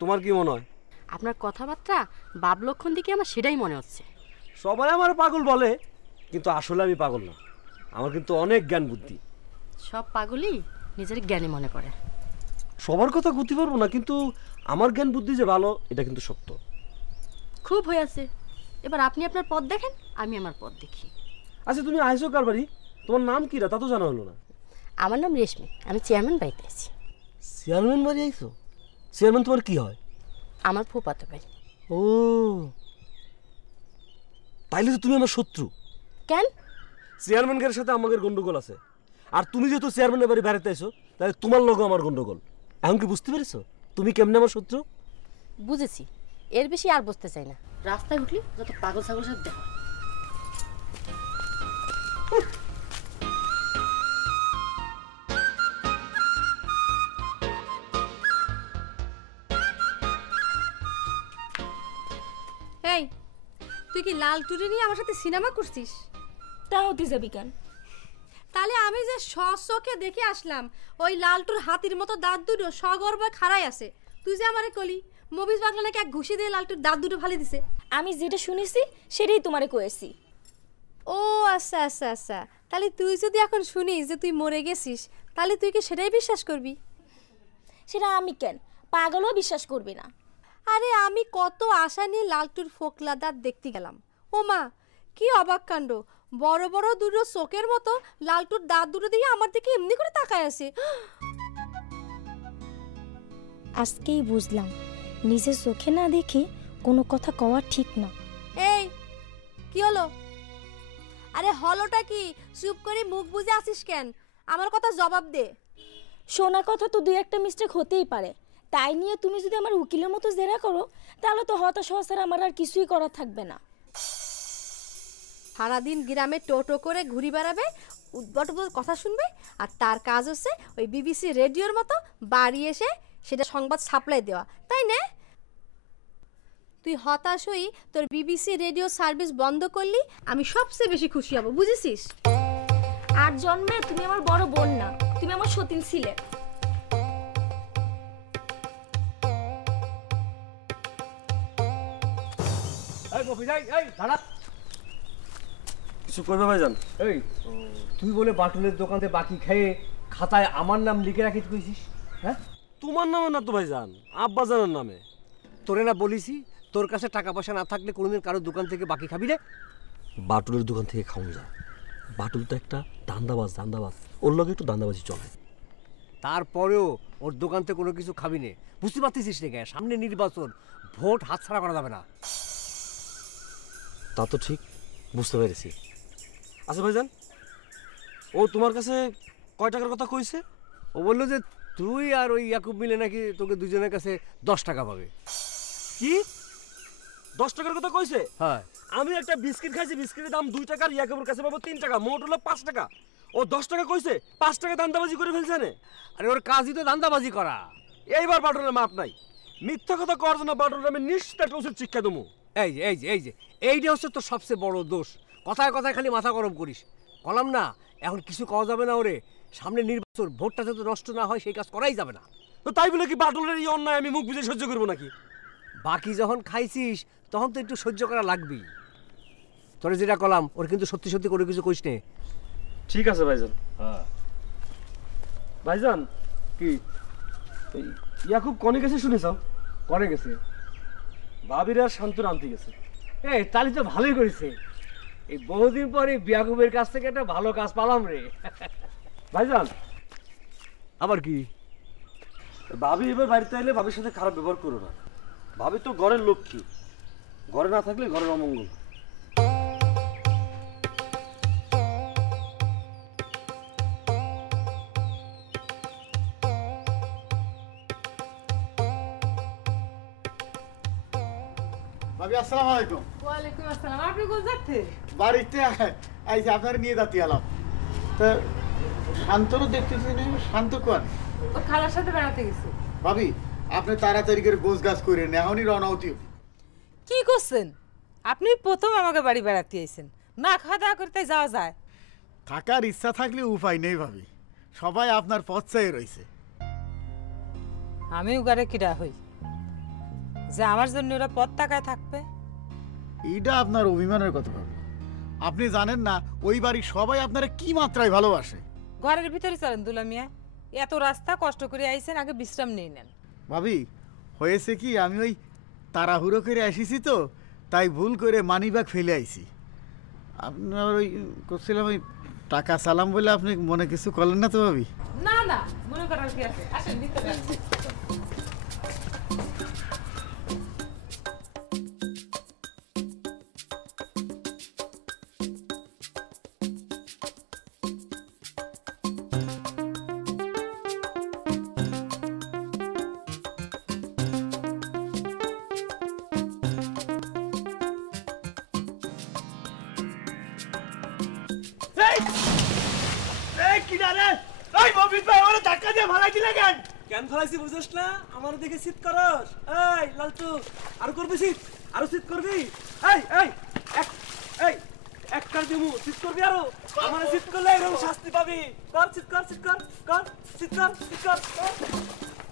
তোমার কি মনে হয়? আপনার কথাবার্তা বাপ লক্ষণ দিকে আমার সেটাই মনে হচ্ছে। সবাই আমার পাগল বলে, কিন্তু আসলে আমি পাগল না। আমার কিন্তু অনেক জ্ঞান বুদ্ধি। সব পাগলই নিজের জ্ঞানী মনে করে। সবার কথা বুঝতে পারবো না, কিন্তু আমার জ্ঞান বুদ্ধি যে ভালো, এটা কিন্তু সত্য। খুব হয়েছে, এবার আপনি আপনার পথ দেখেন, আমি আমার পথ দেখি। আচ্ছা, তুমি আইসো কার বাড়ি? তোমার নাম কি? তা তো জানা হলো না। আমার নাম রেশমি, আমি চেয়ারম্যান বাড়িতে আছি। চেয়ারম্যান বাড়ি আইসো? চেয়ারম্যান তোমার কি হয়? আমার ফুফাতো ভাই। ও, তাইলে তো তুমি আমার শত্রু। কেন? চেয়ারম্যানের সাথে আমাদের গন্ডগোল আছে, আর তুমি যেহেতু চেয়ারম্যানের বাড়ি বেড়াতে আইসো, তাহলে তোমার লগে আমার গন্ডগোল। এখন কি বুঝতে পেরেছো তুমি কেমনে আমার শত্রু? বুঝেছি, এর বেশি আর বুঝতে চাই না। রাস্তায় উঠলি যত পাগল ছাগল সাথে দেখা। এই, তুই কি লাল টুরি নিয়ে আমার সাথে সিনেমা করছিস? তা হতে যাবি কেন? তাহলে আমি যে চোখে দেখে আসলাম ওই লালটুর হাতির মতো দাঁত দুটো সগর্বে খাড়াই আছে, তুই যে আমারে কলি মবিজ বাগলা নাকি এক ঘুষি দিয়ে লালটুর দাঁত দুটো ফালি দিছে। আমি যেটা শুনেছি সেটাই তোমারে কয়েছি। ও আচ্ছা আচ্ছা আচ্ছা, তাহলে তুই যদি এখন শুনিস যে তুই মরে গেছিস, তাহলে তুই কি সেটাই বিশ্বাস করবি? সেটা আমি কেন, পাগলও বিশ্বাস করবি না। আরে আমি কত আশা নিয়ে লালটুর ফোকলা দাঁত দেখতে গেলাম। ও মা, কি অবাক কাণ্ড! বড় বড় দুটো চোখের মতো লালটুর দাঁত দুটো দিয়ে আমার দিকে এমনি করে তাকায় আছে। আজকেই বুঝলাম নিজের চোখে না দেখে কোনো কথা কওয়া ঠিক না। এই, কি হলো? আরে হলোটা কি? চুপ করে মুখ বুজে আসিস কেন? আমার কথা জবাব দে। শোনা কথা তো দুই একটা মিস্টেক হতেই পারে, তাই নিয়ে তুমি যদি আমার উকিলের মতো জেরা করো, তাহলে তো হতাশ হওয়া ছাড়া আমার আর কিছুই করার থাকবে না। সারাদিন গ্রামে টোটো করে ঘুরি বেড়াবে, উদ্ভট কথা শুনবে, আর তার কাজ হচ্ছে ওই বিবিসি রেডিওর মতো বাড়ি এসে সেটা সংবাদ সাপ্লাই দেওয়া, তাই না? তুই হতাশ হই তোর বিবিসি রেডিও সার্ভিস বন্ধ করলি, আমি সবচেয়ে বেশি খুশি হব, বুঝেছিস? আর জন্মে তুমি আমার বড় বোন না, তুমি আমার সতীন ছিলে। কিছু করবে ভাইজান? এই তুই বলে বাটুলের দোকানে বাকি খেয়ে খাতায় আমার নাম লিখে রাখি কইছিস? হ্যাঁ, তোমার নামে না তো ভাইজান, আব্বাজানের নামে। তোরে না বলিসি তোর কাছে টাকা পয়সা না থাকলে কোনোদিন কারোর দোকান থেকে বাকি খাবি রে? বাটুলের দোকান থেকে খাওয়া যায়। বাটুল তো একটা দান্দাবাজ, ওর লগে একটু দান্দাবাজি চলে। তারপরেও ওর দোকান থেকে কোনো কিছু খাবি নে, বুঝতে পারতেছিস রে? সামনে নির্বাচন, ভোট হাতছাড়া করা যাবে না। তা তো ঠিক, বুঝতে পেরেছি। আচ্ছা ভাইজান, ও তোমার কাছে কয় টাকার কথা কইছে? ও বললো যে তুই আর ওই ইয়াকুব মিলে নাকি তোকে দুজনের কাছে 10 টাকা পাবে। কি 10 টাকার কথা কইছে? হ্যাঁ। আমি একটা বিস্কিট খাইছি, বিস্কিটের দাম 2 টাকা, ইয়াকুবের কাছে পাবো 3 টাকা, মোট হলো 5 টাকা। ও 10 টাকা কইছে, 5 টাকা দান্দাবাজি করে ফেলছে না? আরে ওর কাজই তো দান্দাবাজি করা। এইবার বাটুলের মাপ নাই। মিথ্যা কথা করার জন্য বাটুলের আমি নিশ্চিত একটা উচিত শিক্ষা দেবো। এইটা হচ্ছে তোর সবচেয়ে বড় দোষ। কথায় কথায় খালি মাথা গরম করিস। কলাম না, এখন কিছু কওয়া যাবে না ওরে। সামনে নির্বাচন, ভোটটা যাতে নষ্ট না হয় সেই কাজ করাই যাবে না। তো তাই বলে কি বাটুলের এই অন্যায় আমি মুখ বুঝে সহ্য করবো নাকি? বাকি যখন খাইছিস তখন তো একটু সহ্য করা লাগবেই। তোরে যেটা কলাম ওর কিন্তু সত্যি সত্যি করে কিছু কইস নে। ঠিক আছে ভাইজান। হ্যাঁ ভাইজান, কি ইয়াকুব কনে গেছে শুনেছ? করে গেছে? ভাবির আর শান্তর আনতে গেছে। তাহলে তো ভালোই করেছে। এই বহুদিন পরে বিয়াকুবের কাছ থেকে একটা ভালো কাজ পালাম রে। ভাইজান, আবার কি? ভাবি এবার বাড়িতে এলে ভাবির সাথে খারাপ ব্যবহার করো না। ভাবি তো ঘরের লক্ষ্মী, ঘরে না থাকলে ঘরের অমঙ্গল। ভাবি আসসালামু আলাইকুম। ওয়ালাইকুম আসসালাম। আপনি কোন যাচ্ছে? বাড়িতে আইসি আপনার নিয়ে যাচ্ছি এলাম। তা শান্তরও দেখতেছি না, শান্ত কোন? ও খালার সাথে বেড়াতে গেছে। ভাবি আপনি তাড়াতাড়ি করে গোছ গাছ করে নেন, এখনই রওনা হতে হবে। কি করছেন আপনি? প্রথম আমাকে বাড়ি বেড়াতে আইছেন, না খাওয়া দাওয়া করতে যাওয়া যায়? থাকার ইচ্ছা থাকলে উপায় নেই ভাবি, সবাই আপনার পথ চাই রয়েছে। আমি উগারে কিরা হই যে আমার জন্য ওরা পথ তাকায় থাকবে? এইটা আপনার অভিমানের কথা ভাবি। আপনি জানেন না ওই বাড়ির সবাই আপনারা কি মাত্রায় ভালোবাসে। ঘরের ভিতরে চলেন দুলা মিয়া, এত রাস্তা কষ্ট করে আইছেন, আগে বিশ্রাম নিয়ে নেন। ভাবি হয়েছে কি, আমি ওই তাড়াহুড়ো করে আসিছি তো, তাই ভুল করে মানিব্যাগ ফেলে আইছি। আপনার ওই করছিলাম ওই টাকা সালাম বলে আপনি মনে কিছু করলেন না তো ভাবি? না না, মনে করার কি আছে, আসেন ভিতরে আসেন। কেন ফেলাইছি বুঝছ না? আমার দেখে শীত করস? এই লালটু, আর করবি শীত? আরো শীত করবি? এই এই এক এই একটার দিমু শীত করবি আরো? আমার শীত করলে এরকম শাস্তি পাবি। কর শীত কর, শীত কর, কর শীত কর, শীত কর।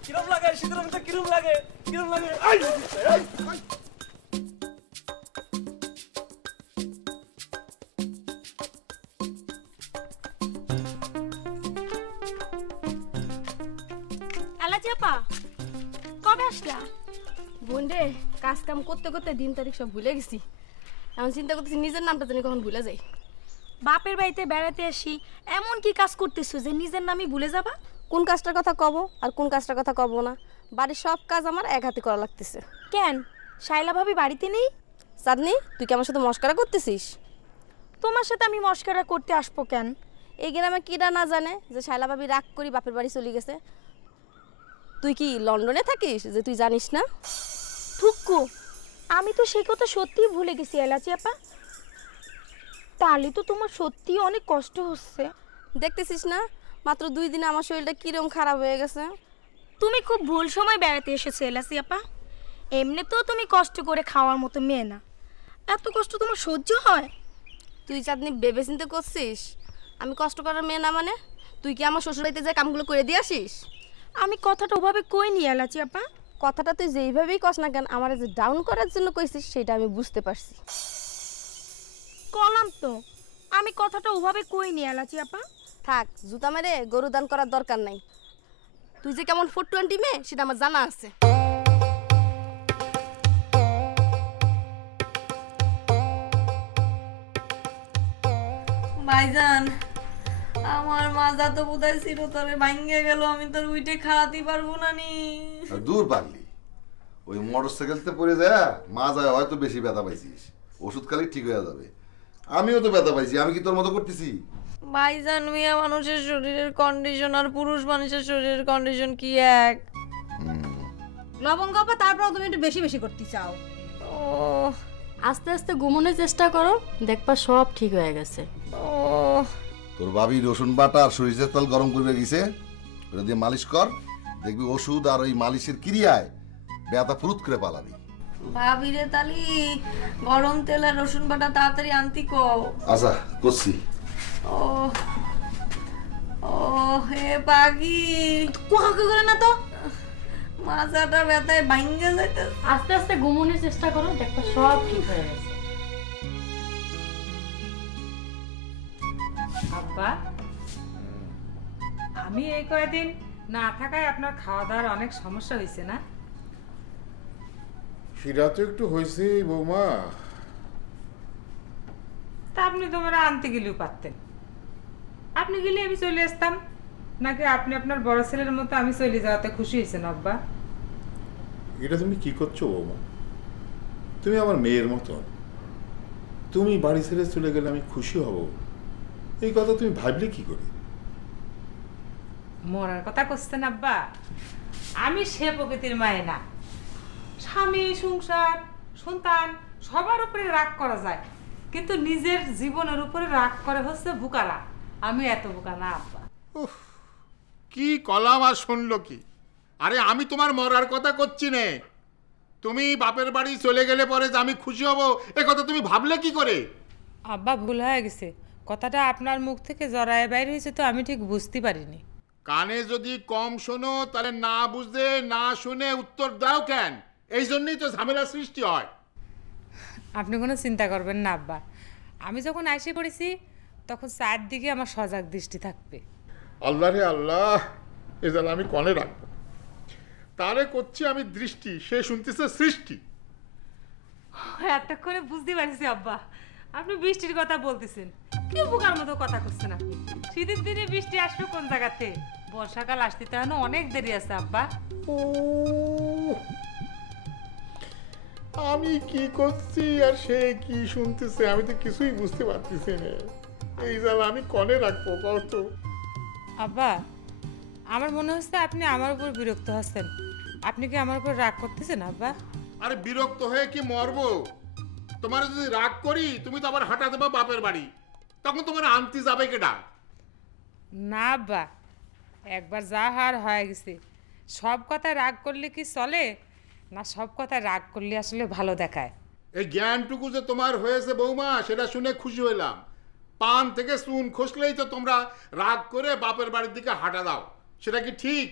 কিরম লাগে শীতের মধ্যে? কিরম লাগে? কিরম লাগে? এই এই কবে আসলা? বোন রে, কাজ কাম করতে করতে দিন তারিখ সব ভুলে গেছি। এখন চিন্তা করতেছি নিজের নামটা জানি কখন ভুলে যাই। বাপের বাড়িতে বেড়াতে আসি, এমন কি কাজ করতেছো যে নিজের নামই ভুলে যাবা? কোন কাজটার কথা কব আর কোন কাজটার কথা কব না, বাড়ির সব কাজ আমার এক হাতে করা লাগতেছে। কেন, শাইলা ভাবি বাড়িতে নেই? চাঁদনি, তুই কি আমার সাথে মস্করা করতেছিস? তোমার সাথে আমি মস্করা করতে আসবো কেন? এই গ্রামে কিরা না জানে যে শাইলা ভাবি রাগ করি বাপের বাড়ি চলে গেছে? তুই কি লন্ডনে থাকিস যে তুই জানিস না? থুক্কু, আমি তো সেই কথা সত্যিই ভুলে গেছি এলাচি আপা। তাহলে তো তোমার সত্যি অনেক কষ্ট হচ্ছে। দেখতেছিস না মাত্র 2 দিনে আমার শরীরটা কিরকম খারাপ হয়ে গেছে। তুমি খুব ভুল সময় বেড়াতে এসেছো এলাচি আপা। এমনিতেও তুমি কষ্ট করে খাওয়ার মতো মেয়ে না, এত কষ্ট তোমার সহ্য হয়? তুই চাঁদনি ভেবে চিন্তা করছিস আমি কষ্ট করার মেয়ে না? মানে তুই কি আমার শ্বশুরবাড়িতে যে কামগুলো করে দিয়ে আসিস? আমি কথাটা ওভাবে কইনি এলাচি আপা। কথাটা তুই যেইভাবেই কস না কেন, আমার যে ডাউন করার জন্য কইছিস সেটা আমি বুঝতে পারছি। কলাম তো, আমি কথাটা ওভাবে কইনি এলাচি আপা। থাক, জুতা মেরে গরু দান করার দরকার নাই। তুই যে কেমন 420 মেয়ে সেটা আমার জানা আছে। ভাইজান, আমার মাজা তো বোধহয় চিরতরে ভাঙ্গে গেল, আমি তো উইটে খাওয়াতে পারবো না নি। দূর পারলি, ওই মোটরসাইকেলতে পড়ে যায় মাজায় হয়তো বেশি ব্যথা পাইছিস, ওষুধ খালি ঠিক হয়ে যাবে। আমিও তো ব্যথা পাইছি, আমি কি তোর মতো করতেছি? ভাইজান, মিয়া মানুষের শরীরের কন্ডিশন আর পুরুষ মানুষের শরীরের কন্ডিশন কি এক? লবঙ্গ আপা, তারপর তুমি একটু বেশি বেশি করতে চাও। ও, আস্তে আস্তে ঘুমানোর চেষ্টা করো, দেখবা সব ঠিক হয়ে গেছে। ও, তোর ভাবি রসুন বাটা আর সরিষার তেল গরম করে গেছে, ওটা দিয়ে মালিশ কর, দেখবি ওষুধ আর ওই মালিশের ক্রিয়ায় ব্যথা ফুরুত করে পালাবি। ভাবি রে তালি গরম তেল আর রসুন বাটা তাড়াতাড়ি আনতি কও। আচ্ছা করছি। ও, ও হে পাগি, কুহাকে করে না তো, মাথাটা ব্যথায় ভাঙ্গে যাইতে। আস্তে আস্তে ঘুমানোর চেষ্টা করো, দেখবা সব ঠিক হয়ে গেছে। আব্বা, আমি এই কয়েকদিন না থাকায় আপনার খাওয়া দাওয়ার অনেক সমস্যা হয়েছে না? সেটা তো একটু হয়েছে বৌমা। তা আপনি তোমার আনতে গেলেও পারতেন। আপনি গেলে আমি চলে আসতাম, নাকি আপনি আপনার বড় ছেলের মতো আমি চলে যাওয়াতে খুশি হয়েছেন আব্বা? এটা তুমি কি করছো বৌমা? তুমি আমার মেয়ের মতন, তুমি বাড়ি ছেড়ে চলে গেলে আমি খুশি হব, এই কথা তুমি ভাবলে কি করে? মরার কথা করছেন আব্বা? আমি সে প্রকৃতির মায়ে না। স্বামী, সংসার, সন্তান সবার উপরে রাগ করা যায়, কিন্তু নিজের জীবনের উপরে রাগ করে হচ্ছে বুকারা। আমি এত বোকা না আব্বা। কি কলাম আর শুনলো কি? আরে আমি তোমার মরার কথা করছি নে। তুমি বাপের বাড়ি চলে গেলে পরে যে আমি খুশি হব, এ কথা তুমি ভাবলে কি করে? আব্বা, ভুল হয়ে গেছে, কথাটা আপনার মুখ থেকে জড়ায় বাইরে হয়েছে তো আমি ঠিক বুঝতে পারিনি। কানে যদি কম শোনো তাহলে না বুঝতে না শুনে উত্তর দাও কেন? এই জন্যই তো ঝামেলা সৃষ্টি হয়। আপনি কোনো চিন্তা করবেন না আব্বা, আমি যখন এসে পড়েছি তখন চারদিকে আমার সজাগ দৃষ্টি থাকবে। আল্লাহ রে আল্লাহ, এ জাল আমি কনে রাখবো? তারে করছি আমি দৃষ্টি, সে শুনতেছে সৃষ্টি। এতক্ষণে বুঝতে পারছি আব্বা, আপনি বৃষ্টির কথা বলতেছেন। কি বোকার মতো কথা করছেন আপনি? শীতের দিনে বৃষ্টি আসবে কোন জায়গাতে? বর্ষাকাল আসতে তো এখনো অনেক দেরি আছে আব্বা। আমি কি করছি আর সে কি শুনতেছে, আমি তো কিছুই বুঝতে পারতেছি না। এই জাল আমি কনে রাখবো কত? আব্বা, আমার মনে হচ্ছে আপনি আমার উপর বিরক্ত হচ্ছেন। আপনি কি আমার উপর রাগ করতেছেন আব্বা? আরে বিরক্ত হয়ে কি মরবো? তোমার যদি রাগ করি তুমি তো আবার হাঁটা দেবা বাপের বাড়ি, তখন তোমার আনতে যাবে কেডা? না আব্বা, একবার যা হার হয়ে গেছে। সব কথায় রাগ করলে কি চলে? না সব কথায় রাগ করলে আসলে ভালো দেখায়। এই জ্ঞানটুকু যে তোমার হয়েছে বৌমা, সেটা শুনে খুশি হইলাম। পান থেকে চুন খসলেই তো তোমরা রাগ করে বাপের বাড়ির দিকে হাঁটা দাও, সেটা কি ঠিক?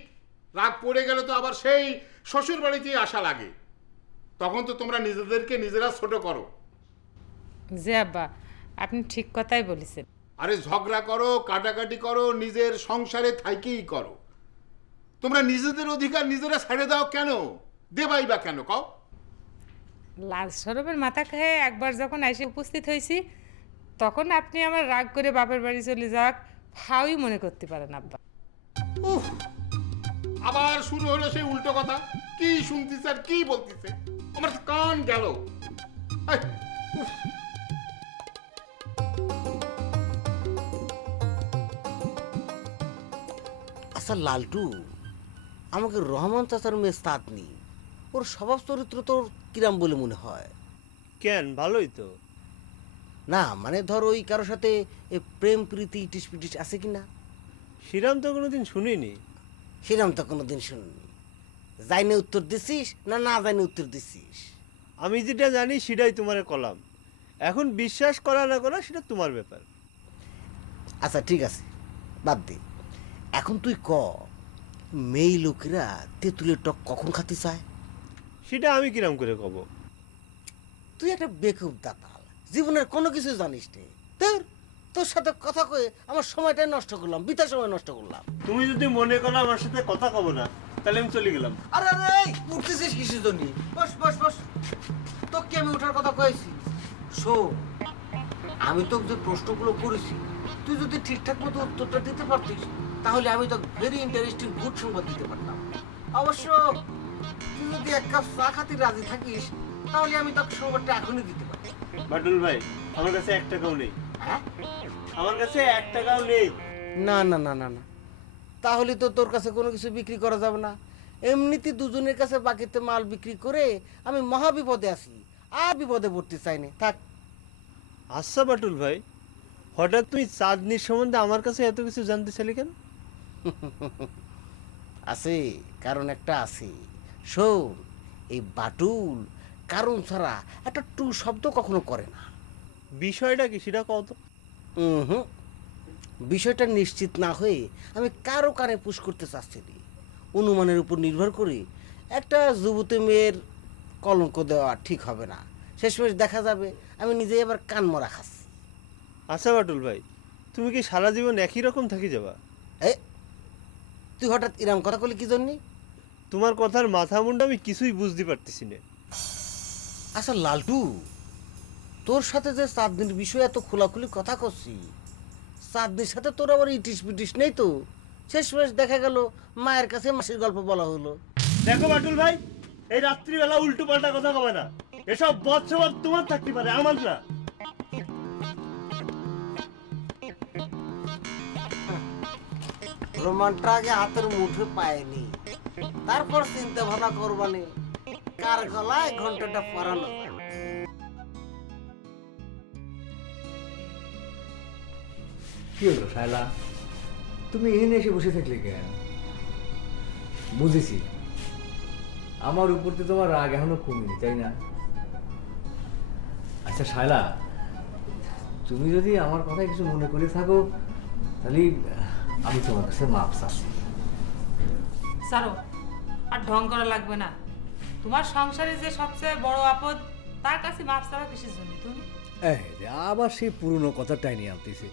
রাগ পড়ে গেলে তো আবার সেই শ্বশুর বাড়িতেই আসা লাগে, তখন তো তোমরা নিজেদেরকে নিজেরা ছোট করো। জি আব্বা, আপনি ঠিক কথাই বলেছেন। আরে ঝগড়া করো, কাটাকাটি করো, নিজের সংসারে থাইকেই করো। তোমরা নিজেদের অধিকার নিজেরা ছেড়ে দাও কেন? দেবাই বা কেন কও? লাল সরবের মাথা খেয়ে একবার যখন এসে উপস্থিত হয়েছি, তখন আপনি আমার রাগ করে বাপের বাড়ি চলে যাক ফাউই মনে করতে পারেন আব্বা। আবার শুরু হলো সেই উল্টো কথা। কি শুনতেছে আর কি বলতেছে, আমার কান গেল। আচ্ছা লালটু, আমাকে রহমান চাচার মেয়ে স্তাদনি, ওর স্বভাব চরিত্র তোর কিরাম বলে মনে হয়? কেন, ভালোই তো। না মানে ধর ওই কারোর সাথে প্রেম প্রীতি ইটিস পিটিস আছে কি না? সেরাম তো কোনোদিন শুনিনি। সেরাম তো কোনোদিন শুনিনি। যাইনে উত্তর দিছিস না না যাইনে উত্তর দিছিস? আমি যেটা জানি সেটাই তোমার কলাম, এখন বিশ্বাস করা না করা সেটা তোমার ব্যাপার। আচ্ছা ঠিক আছে, বাদ দে। এখন তুই ক, মেয়ে লোকেরা তেঁতুলের টক কখন খাতে চায়? সেটা আমি কিরাম করে কব? তুই একটা বেকুব দাতাল, জীবনের কোনো কিছু জানিস নে। তোর তোর সাথে কথা কয়ে আমার সময়টা নষ্ট করলাম, বিতা সময় নষ্ট করলাম। তুমি যদি মনে করো আমার সাথে কথা কব না, তাহলে আমি চলে গেলাম। আরে আরে উঠতেছিস কিসের জন্য? বস বস বস, তোকে আমি ওঠার কথা কয়েছি। শোন, আমি তোকে যে প্রশ্নগুলো করেছি তুই যদি ঠিকঠাক মতো উত্তরটা দিতে পারতিস তাহলে আমি তোকে ভেরি ইন্টারেস্টিং গুড সংবাদ দিতে পারতাম। অবশ্য তুই যদি এক কাপ চা খাতে রাজি থাকিস তাহলে আমি তোকে সংবাদটা এখনই দিতে পারি। বাটুল ভাই, আমার কাছে 1 টাকাও নেই। আমার কাছে 1 টাকাও নেই। না না না না না, তাহলে তো তোর কাছে কোনো কিছু বিক্রি করা যাবে না। এমনিতে দুজনের কাছে বাকিতে মাল বিক্রি করে আমি মহা বিপদে আছি, আর বিপদে পড়তে চাই না। থাক। আচ্ছা বাটুল ভাই, হঠাৎ তুমি চাঁদনির সম্বন্ধে আমার কাছে এত কিছু জানতে চাইলে কেন? আছে, কারণ একটা আছে। শোন, এই বাটুল কারণ ছাড়া একটা টু শব্দ কখনো করে না। বিষয়টা কি সেটা কত? বিষয়টা নিশ্চিত না হয়ে আমি কারো কানে পুশ করতে চাচ্ছি না। অনুমানের উপর নির্ভর করে একটা যুবতী মেয়ের কলঙ্ক দেওয়া ঠিক হবে না। শেষমেশ দেখা যাবে আমি নিজেই আবার কান মরা খাচ্ছি। আচ্ছা বাটুল ভাই, তুমি কি সারা জীবন একই রকম থাকি যাবা? তুই হঠাৎ এরকম কথা বলি কি জন্যে? তোমার কথার মাথা মুন্ডা আমি কিছুই বুঝতে পারতেছি না। আচ্ছা লালটু, তোর সাথে যে চাঁদনির বিষয়ে এত খোলাখুলি কথা করছি, চাঁদনির সাথে তোর আবার ইটিস পিটিস নেই তো? শেষমেশ দেখা গেল মায়ের কাছে মাসির গল্প বলা হলো। দেখো বাটুল ভাই, এই রাত্রিবেলা উল্টো পাল্টা কথা কবে না। এসব বৎসব তোমার থাকতে পারে, আমার না। রোমানটা আগে হাতের মুঠে পায়নি, তারপর চিন্তা ভাবনা করবানে কার গলায় ঘন্টাটা পরানো। কি হলো শায়লা, তুমি এখানে এসে বসে থাকলে কেন? বুঝেছি, আমার উপর তো তোমার রাগ এখনো কমেনি, তাই না? আচ্ছা শায়লা, তুমি যদি আমার কথায় কিছু মনে করে থাকো তাহলে আমি তোমার কাছে মাপ চাচ্ছি। সারো, আর ঢং করা লাগবে না। তোমার সংসারে যে সবচেয়ে বড় আপদ, তার কাছে মাপ চাওয়া কিসের জন্য তুমি? আবার সেই পুরনো কথাটাই নিয়ে আনতেছে।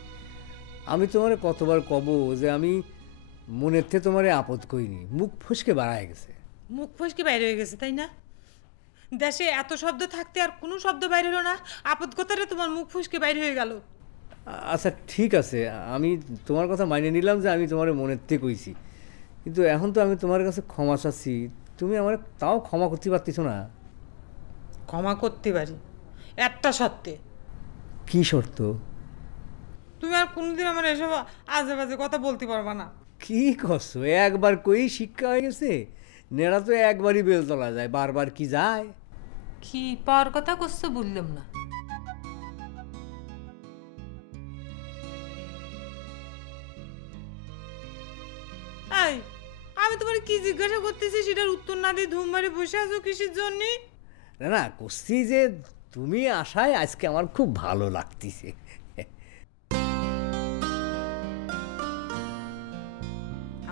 আমি তোমার কতবার কব যে আমি মনের থেকে তোমার আপদ করিনি, মুখ ফসকে বাড়ায় গেছে। মুখ ফসকে বাইরে হয়ে গেছে, তাই না? দেশে এত শব্দ থাকতে আর কোনো শব্দ বাইরে হলো না, আপদ কথাটা তোমার মুখ ফসকে বাইরে হয়ে গেল। আচ্ছা ঠিক আছে, আমি তোমার কথা মানিয়ে নিলাম যে আমি তোমার মনের থেকে কইছি, কিন্তু এখন তো আমি তোমার কাছে ক্ষমা চাচ্ছি, তুমি আমার তাও ক্ষমা করতে পারতেছো না? ক্ষমা করতে পারি একটা শর্তে। কি শর্ত? তুমি আর কোনোদিন আমার এসব আজে বাজে কথা বলতে পারবা না। কি করছো, একবার কই শিক্ষা হয়ে গেছে? নেড়া তো একবারই বেল তোলা যায়, বারবার কি যায়? কি পাওয়ার কথা করছো বললাম না। আমি তোমার কি জিজ্ঞাসা করতেছি সেটার উত্তর না দিয়ে ধুম মারে বসে আছো কিসের জন্য? না না, করছি যে তুমি আসায় আজকে আমার খুব ভালো লাগতেছে।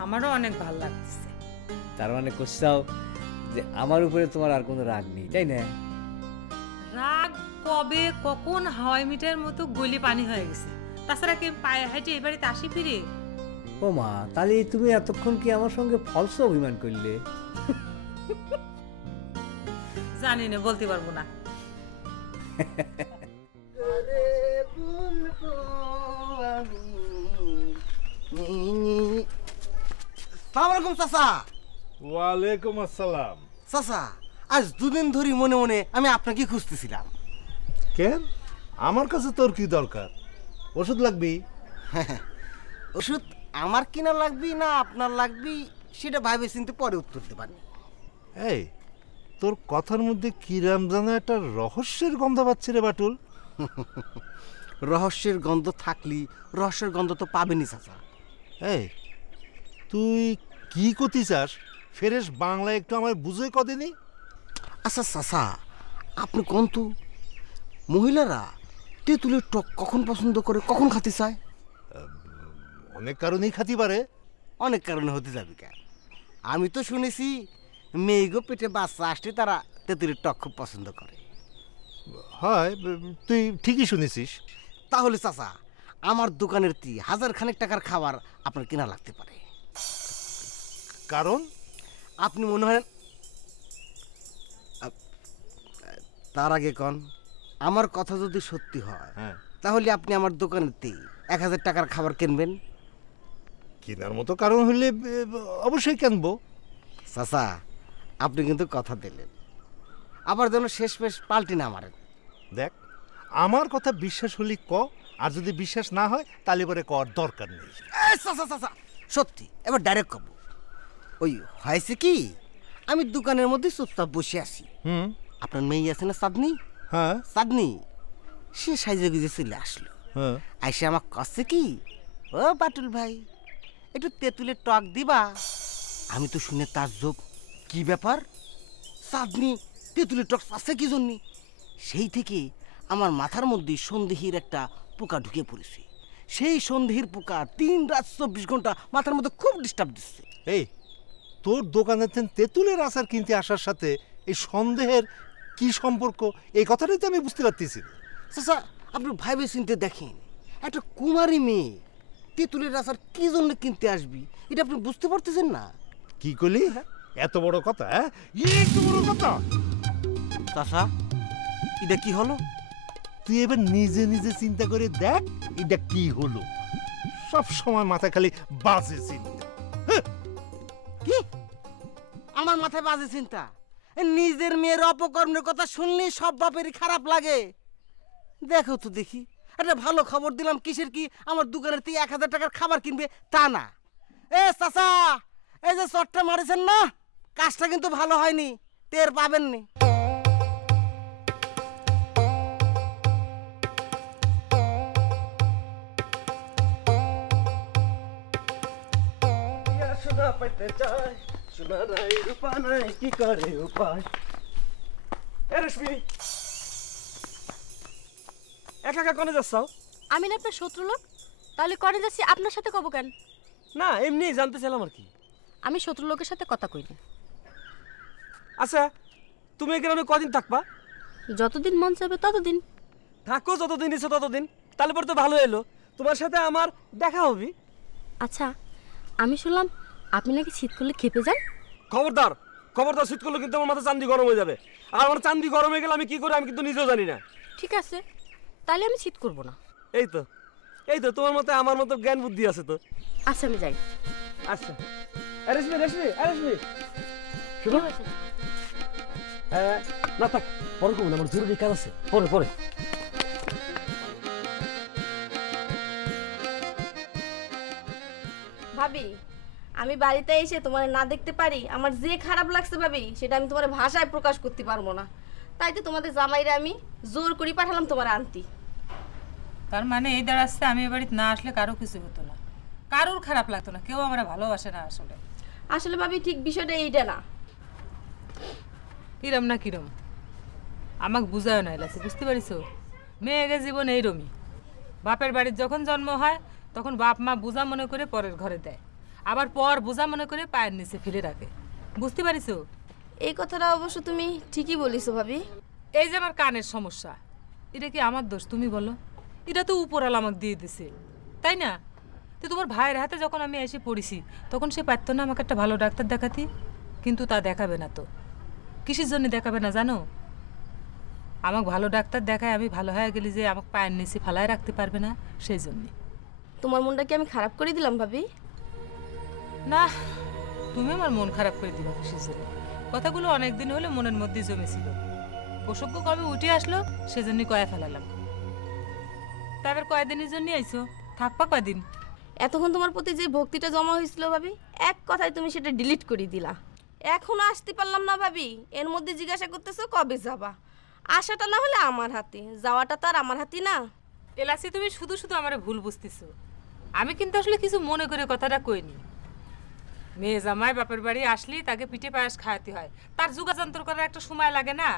আমারও অনেক ভালো লাগতেছে। তার মানে করছাও যে আমার উপরে তোমার আর কোনো রাগ নেই, তাই না? রাগ কবে কখন হাওয়াই মিটার মতো গলি পানি হয়ে গেছে। তাছাড়া কি পায়ে হাঁটে এই বাড়িতে আসি ফিরে? ও মা, তাহলে তুমি এতক্ষণ কি আমার সঙ্গে ফলস অভিমান করলে? জানি না, বলতে পারবো না। সালামালাইকুম চাচা। ওয়ালাইকুম আসসালাম। চাচা, আজ দুদিন ধরে মনে মনে আমি আপনাকে খুঁজতেছিলাম। কেন? আমার কাছে তোর কি দরকার? ওষুধ লাগবি? ওষুধ আমার কিনা লাগবি না আপনার লাগবি সেটা ভাবে চিনতে পরে উত্তর দেবেন। এই, তোর কথার মধ্যে কিরাম যেন একটা রহস্যের গন্ধ পাচ্ছে রে বাটুল। রহস্যের গন্ধ থাকলি রহস্যের গন্ধ তো পাবেনি চাচা। এই, তুই কি করতে চাস? ফেরেশ বাংলা একটু আমায় বুঝে কদিনই। আচ্ছা চাচা, আপনি কোন তো মহিলারা তেঁতুলের টক কখন পছন্দ করে, কখন খাতে চায়? অনেক কারণেই খাতি পারে। অনেক কারণে হতে যাবে কেন? আমি তো শুনেছি মেয়েগো পেটে বাচ্চা আসলে তারা তেঁতুলের টক খুব পছন্দ করে। হয়, তুই ঠিকই শুনেছিস। তাহলে চাচা, আমার দোকানের 1000 খানেক টাকার খাবার আপনার কেনা লাগতে পারে। কারণ আপনি মনে হয় তার আগে কন, আমার কথা যদি সত্যি হয় তাহলে আপনি আমার দোকানের 1000 টাকার খাবার কিনবেন? কেনার মতো কারণ হলে অবশ্যই কিনবো। চাচা, আপনি কিন্তু কথা দিলেন, আবার যেন শেষ পেশ পাল্টি না মারেন। দেখ, আমার কথা বিশ্বাস হলে ক, আর যদি বিশ্বাস না হয় তাহলে পরে কর দরকার নেই। সত্যি, এবার ডাইরেক্ট কব। ওই হয়েছে কি, আমি দোকানের মধ্যে চুপচাপ বসে আছি। আপনার মেয়ে আছে না চাঁদনি? হ্যাঁ, চাঁদনি সে সাইজে গুজে চলে আসলো। আইসে আমার কাছে কি, ও বাটুল ভাই একটু তেঁতুলের টক দিবা? আমি তো শুনে তাজ্জব, কি ব্যাপার, চাঁদনি তেঁতুলের টক আছে কি জন্য? সেই থেকে আমার মাথার মধ্যে সন্দেহের একটা পোকা ঢুকে পড়েছে। সেই সন্দেহের পোকা 3 রাত 24 ঘন্টা মাথার মধ্যে খুব ডিস্টার্ব দিচ্ছে। এই তোর দোকানের তেঁতুলের আচার কিনতে আসার সাথে এই সন্দেহের কি সম্পর্ক, এই কথাটাই তো আমি বুঝতে পারতেছি। চাচা, আপনি ভাইবে চিনতে দেখেন, একটা কুমারী মেয়ে তেঁতুলের আচার কি জন্য কিনতে আসবি, এটা আপনি বুঝতে পারতেছেন না? কি করলি? এত বড় কথা? এত বড় কথা? চাচা, এটা কি হলো? তুই এবার নিজে নিজে চিন্তা করে দেখ এটা কি হলো। সব সময় মাথা খালি বাজে চিন্তা। কি আমার মাথায় বাজে চিন্তা? নিজের মেয়ের অপকর্মের কথা শুনলে সব বাপেরই খারাপ লাগে। দেখো তো দেখি, একটা ভালো খবর দিলাম, কিসের কি আমার দোকানের থেকে 1000 টাকার খাবার কিনবে তা না। এ চাচা, এই যে চটটা মারিছেন না, কাজটা কিন্তু ভালো হয়নি, টের পাবেননি। সোনা পাইতে চাই, সোনা নাই রূপা নাই, কি করে উপায়। রেশমি, একা একা কোনে যাচ্ছাও? আমি না আপনার শত্রু লোক, তাহলে করে যাচ্ছি আপনার সাথে কব কেন? না, এমনি জানতে চাইলাম আর কি। আমি শত্রু লোকের সাথে কথা কইনি। আচ্ছা, তুমি এখানে কদিন থাকবা? যতদিন মন চাইবে ততদিন থাকো, যতদিন ইচ্ছে ততদিন। তাহলে পরে তো ভালো এলো, তোমার সাথে আমার দেখা হবে। আচ্ছা, আমি শুনলাম আপনি নাকি শীত করলে খেপে যান। খবরদার, খবরদার, শীত করলে কিন্তু আমার মাথা চান্দি গরম হয়ে যাবে। আর আমার চান্দি গরম হয়ে গেলে আমি কি করি আমি কিন্তু নিজেও জানি না। ঠিক আছে, তাহলে আমি শীত করব না। এই তো, এই তো, তোমার মতো আমার মতো জ্ঞান বুদ্ধি আছে তো। আচ্ছা, আমি যাই। আচ্ছা, রেশমি, রেশমি, রেশমি, শুনো। না থাক, পরে করবো না, আমার জরুরি কাজ আছে, পরে পরে। ভাবি, আমি বাড়িতে এসে তোমার না দেখতে পারি, আমার যে খারাপ লাগছে ভাবি, সেটা আমি তোমার ভাষায় প্রকাশ করতে পারবো না। তাই তো তোমাদের জামাইরা আমি জোর করে পাঠালাম তোমার আনতি। তার মানে এই দাঁড়াচ্ছে আমি এ বাড়িতে না আসলে কারো কিছু হতো না, কারোর খারাপ লাগতো না, কেউ আমার ভালোবাসে না। আসলে আসলে ভাবি ঠিক বিষয়টা এইটা না। কিরম না কিরম আমাকে বুঝায় না এলাছে, বুঝতে পারিস? মেয়েকে জীবন এইরমই, বাপের বাড়ির যখন জন্ম হয় তখন বাপ মা বোঝা মনে করে পরের ঘরে দেয়, আবার পর বোঝা মনে করে পায়ের নিচে ফেলে রাখে, বুঝতে পারিস? এই কথাটা অবশ্য তুমি ঠিকই বলিছো ভাবি। এই যে আমার কানের সমস্যা, এটা কি আমার দোষ তুমি বলো? এটা তো উপরওয়ালা আমাকে দিয়ে দিছে, তাই না? তো তোমার ভাইয়ের হাতে যখন আমি এসে পড়েছি তখন সে পারতো না আমাকে একটা ভালো ডাক্তার দেখাতি? কিন্তু তা দেখাবে না তো। কিসের জন্য দেখাবে না জানো? আমাকে ভালো ডাক্তার দেখায় আমি ভালো হয়ে গেলি যে আমাকে পায়ের নিচে ফালায় রাখতে পারবে না, সেই জন্যে। তোমার মনটা কি আমি খারাপ করে দিলাম ভাবি? না, তুমি আমার মন খারাপ করে দিবা কিসের জন্য? কথাগুলো অনেকদিন হলে মনের মধ্যে জমেছিল, অসুখ কবে উঠে আসলো সেজন্যই কয়া ফেলালাম। তারপর কয়দিনের জন্য আইসো, থাকবা কয়দিন? এতক্ষণ তোমার প্রতি যে ভক্তিটা জমা হয়েছিল ভাবি, এক কথায় তুমি সেটা ডিলিট করে দিলা। এখনো আসতে পারলাম না ভাবি, এর মধ্যে জিজ্ঞাসা করতেছো কবে যাবা। আশাটা না হলে আমার হাতে, যাওয়াটা তো আর আমার হাতে না। এলাসি, তুমি শুধু শুধু আমার ভুল বুঝতেছো। আমি কিন্তু আসলে কিছু মনে করে কথাটা কইনি। মেয়ে জামাই বাপের বাড়ি আসলি তাকে পিঠে পায়েস খাওয়াতে হয়, তার যোগাড় যন্ত্র করার একটা সময় লাগে না?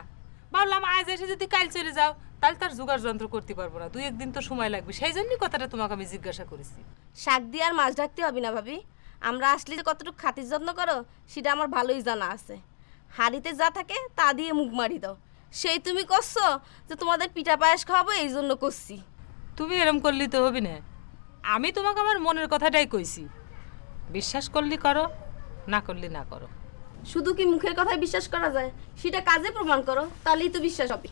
ভাবলাম আজ এসে যদি কাল চলে যাও তাহলে তার যোগাড় যন্ত্র করতে পারবো না, 2-1 দিন তো সময় লাগবে, সেই জন্যই কথাটা তোমাকে আমি জিজ্ঞাসা করেছি। শাক দিয়ে আর মাছ ঢাকতে হবে না ভাবি, আমরা আসলে যে কতটুকু খাতির যত্ন করো সেটা আমার ভালোই জানা আছে। হাড়িতে যা থাকে তা দিয়ে মুখ মারি দাও, সেই তুমি করছো যে তোমাদের পিঠা পায়েস খাওয়াবো এই জন্য করছি। তুমি এরম করলি তো হবি না। আমি তোমাকে আমার মনের কথাটাই কইছি, বিশ্বাস করলি করো, না করলি না করো। শুধু কি মুখের কথায় বিশ্বাস করা যায়? সেটা কাজে প্রমাণ করো, তাহলেই তো বিশ্বাস হবে।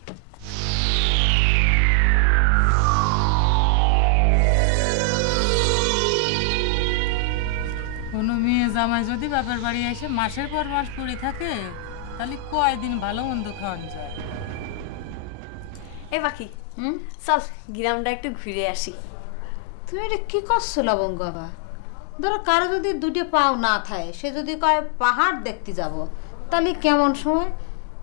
কোনো মেয়ে জামাই যদি বাপের বাড়ি এসে মাসের পর মাস পড়ে থাকে, তাহলে কয়দিন ভালো মন্দ খাওয়ানো যায়। এ বাকি চল গ্রামটা একটু ঘুরে আসি। তুমি এটা কি করছো লবঙ্গ বাবা? ধরো কারো যদি দুটো পাও না থাকে, সে যদি কয় পাহাড় দেখতে যাব, তাহলে কেমন সময়?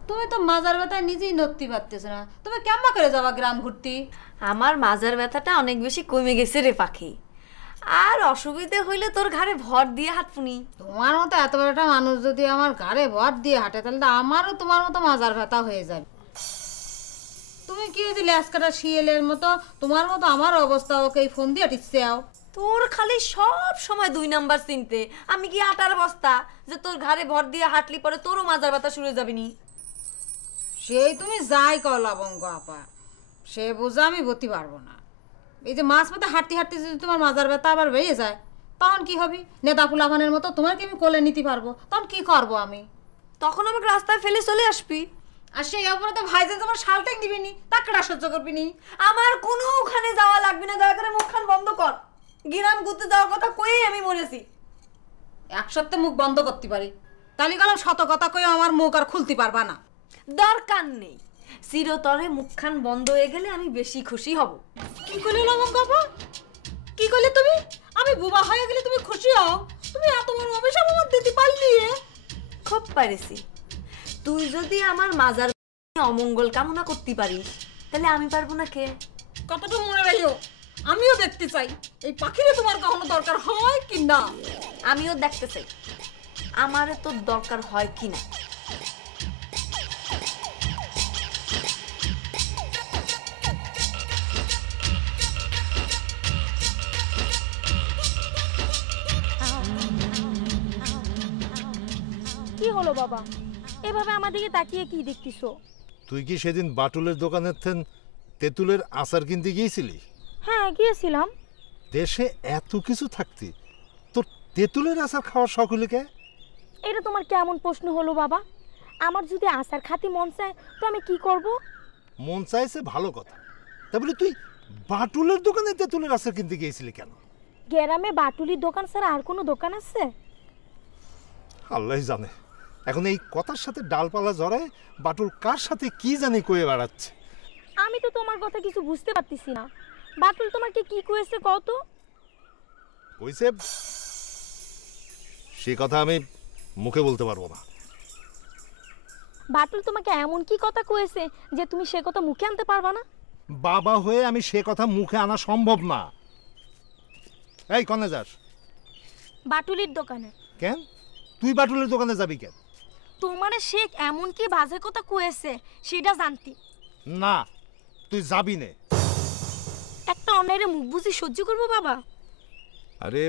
তুমি তো মাজার ব্যথায় নিজেই নড়তে পারতেছো না, তুমি কেমন করে যাবা গ্রাম ঘুরতে? আমার মাজার ব্যথাটা অনেক বেশি কমে গেছে রে পাখি। আর অসুবিধে হইলে তোর ঘাড়ে ভর দিয়ে হাঁটপুনি। তোমার মতো এত বড় একটা মানুষ যদি আমার ঘাড়ে ভর দিয়ে হাঁটে, তাহলে তো আমারও তোমার মতো মাজার ব্যথা হয়ে যাবে। তুমি কি হয়েছে ল্যাসকাটা শিয়ালের মতো, তোমার মতো আমার অবস্থা, ওকে ফোন দিয়ে টিকছে আও। তোর খালি সব সময় 2 নাম্বার চিনতে। আমি কি আটার বস্তা যে তোর ঘাড়ে ভর দিয়ে হাঁটলি পরে তোরও মাজার ব্যথা শুরু হয়ে যাবিনি? সেই তুমি যাই কর লবঙ্গ আপা, সে বোঝা আমি বলতে পারবো না। এই যে মাছ পথে হাঁটতে হাঁটতে যদি তোমার মাজার ব্যথা আবার বেড়ে যায়, তখন কি হবে? নেতা ফুলাভানের মতো তোমাকে আমি কোলে নিতে পারবো, তখন কি করবো আমি? তখন আমাকে রাস্তায় ফেলে চলে আসবি। আর সেই অপরাধে ভাইজান তোমার শালটাই দিবিনি, তাকে সহ্য করবি নি। আমার কোনো ওখানে যাওয়া লাগবে না, দয়া করে মুখখান বন্ধ কর। গ্রাম ঘুরতে যাওয়ার কথা কয়েই আমি মরেছি। এক সপ্তাহে মুখ বন্ধ করতে পারি, তাহলে গেলাম শত কথা কয়ে আমার মুখ আর খুলতে পারবা না। দরকার নেই, চিরতরে মুখখান বন্ধ হয়ে গেলে আমি বেশি খুশি হব। কি করলে লবঙ্গ আপা? কি করলে তুমি? আমি বুবা হয়ে গেলে তুমি খুশি হও? তুমি এত বড় অভিশাপ আমার দিতে পারলি? খুব পারেছি। তুই যদি আমার মাজার অমঙ্গল কামনা করতে পারিস, তাহলে আমি পারবো না কে? কতটা মনে রাখিও, আমিও দেখতে চাই এই পাখিরে তোমার কখনো দরকার হয় কি না। আমিও দেখতে চাই আমারে তোর দরকার হয় কি না। কি হলো বাবা, এভাবে আমাদেরকে তাকিয়ে কি দেখতিছো? তুই কি সেদিন বাটুলের দোকানের থেন তেঁতুলের আচার কিনতে গিয়েছিলি? হ্যাঁ গিয়েছিলাম। দেশে এত কিছু থাকতি তোর তেঁতুলের আচার খাওয়ার শখ হলো কে? এটা তোমার কেমন প্রশ্ন হলো বাবা? আমার যদি আচার খাতি মন চায় তো আমি কি করব? মন চাইছে ভালো কথা, তা বলে তুই বাটুলের দোকানে তেঁতুলের আচার কিনতে গিয়েছিলি কেন? গ্রামে বাটুলির দোকান ছাড়া আর কোনো দোকান আছে? আল্লাহ জানে। এখন এই কথার সাথে ডালপালা জড়ায় বাটুল কার সাথে কি জানি কয়ে বেড়াচ্ছে। আমি তো তোমার কথা কিছু বুঝতে পারতেছি না। বাটুল তোমাকে কি কইছে কত? কইছে সে কথা আমি মুখে বলতে পারবো না। বাটুল তোমাকে এমন কি কথা কইছে যে তুমি সে কথা মুখে আনতে পারবা না? বাবা হয়ে আমি সে কথা মুখে আনা সম্ভব না। এই কনে যাস? বাটুলির দোকানে। কেন তুই বাটুলের দোকানে যাবি কেন? তোমারে সে এমন কি বাজে কথা কইছে সেটা জানতি? না তুই যাবি নে। একটা অন্যায়ের মুখ বুঝি সহ্য করবো বাবা? আরে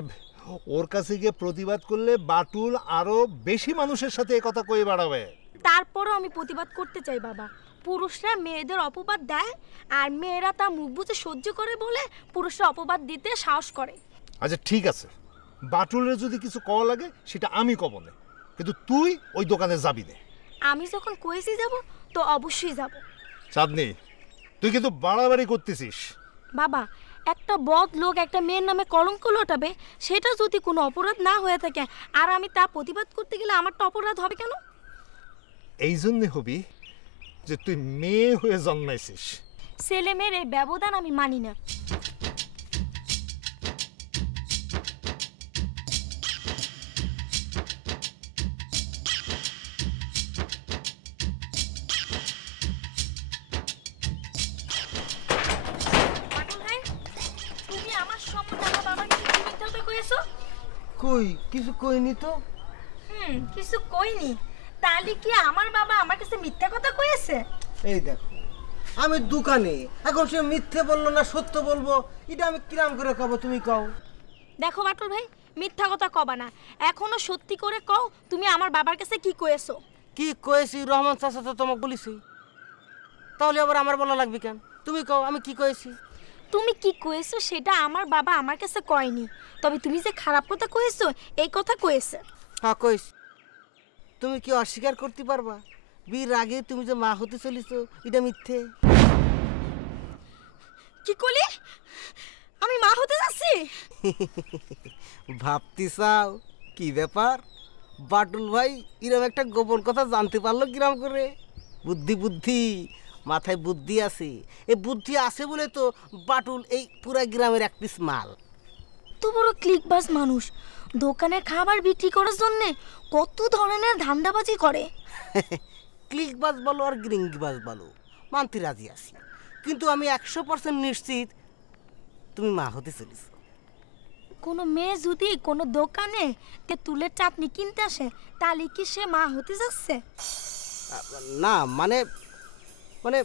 ওর কাছে গিয়ে প্রতিবাদ করলে বাটুল আরো বেশি মানুষের সাথে এই কথা কয়ে বেড়াবে। তারপরও আমি প্রতিবাদ করতে চাই বাবা। পুরুষরা মেয়েদের অপবাদ দেয় আর মেয়েরা তা মুখ বুঝে সহ্য করে বলে পুরুষরা অপবাদ দিতে সাহস করে। আচ্ছা ঠিক আছে, বাটুলের যদি কিছু কওয়া লাগে সেটা আমি কব না, কিন্তু তুই ওই দোকানে যাবি না। আমি যখন কইছি যাব তো অবশ্যই যাব। চাঁদনি তুই কিন্তু বাড়াবাড়ি করতেছিস। বাবা একটা বদ লোক একটা মেয়ের নামে কলঙ্ক লটাবে, সেটা যদি কোনো অপরাধ না হয়ে থাকে আর আমি তা প্রতিবাদ করতে গেলে আমারটা অপরাধ হবে কেন? এই জন্য হবি যে তুই মেয়ে হয়ে জন্মাইছিস। ছেলে মেয়ের এই ব্যবধান আমি মানি না। কই কিছু কইনি তো। কিছু কইনি? তাহলে কি আমার বাবা আমার কাছে মিথ্যা কথা কইছে? এই দেখো আমি দোকানে, এখন সে মিথ্যে বললো না সত্য বলবো, এটা আমি কিরাম করে কব তুমি কও। দেখো বাটুল ভাই, মিথ্যা কথা কবা না, এখনো সত্যি করে কও তুমি আমার বাবার কাছে কি কইছো? কি কইছি রহমান চাচা তো তোমাকে বলিছি, তাহলে আবার আমার বলা লাগবে কেন? তুমি কও আমি কি কইছি। তুমি কি কয়েছো সেটা আমার বাবা আমার কাছে কয়নি, তবে তুমি যে খারাপ কথা কয়েছো এই কথা কয়েছে। হ্যাঁ কইস। তুমি কি অস্বীকার করতে পারবা বিয়ের আগে তুমি যে মা হতে চলিস এটা মিথ্যে? কি কলি? আমি মা হতে যাচ্ছি? ভাবতে চাও কি ব্যাপার? বাটুল ভাই এরকম একটা গোপন কথা জানতে পারলো কিরম করে? বুদ্ধি বুদ্ধি, মাথায় বুদ্ধি আছে। এই বুদ্ধি আছে বলে তো বাটুল এই পুরা গ্রামের এক পিস মাল। তো বড় ক্লিকবাজ মানুষ, দোকানে খাবার বিক্রি করার জন্য কত ধরনের ধান্দাবাজি করে। ক্লিকবাজ বলো আর গ্রিঙ্গবাজ বলো, মানতে রাজি আছি, কিন্তু আমি 100% নিশ্চিত তুমি মা হতে চলিস। কোনো মেয়ে যদি কোনো দোকানে তুলের চাটনি কিনতে আসে তাহলে কি সে মা হতে যাচ্ছে? না মানে মানে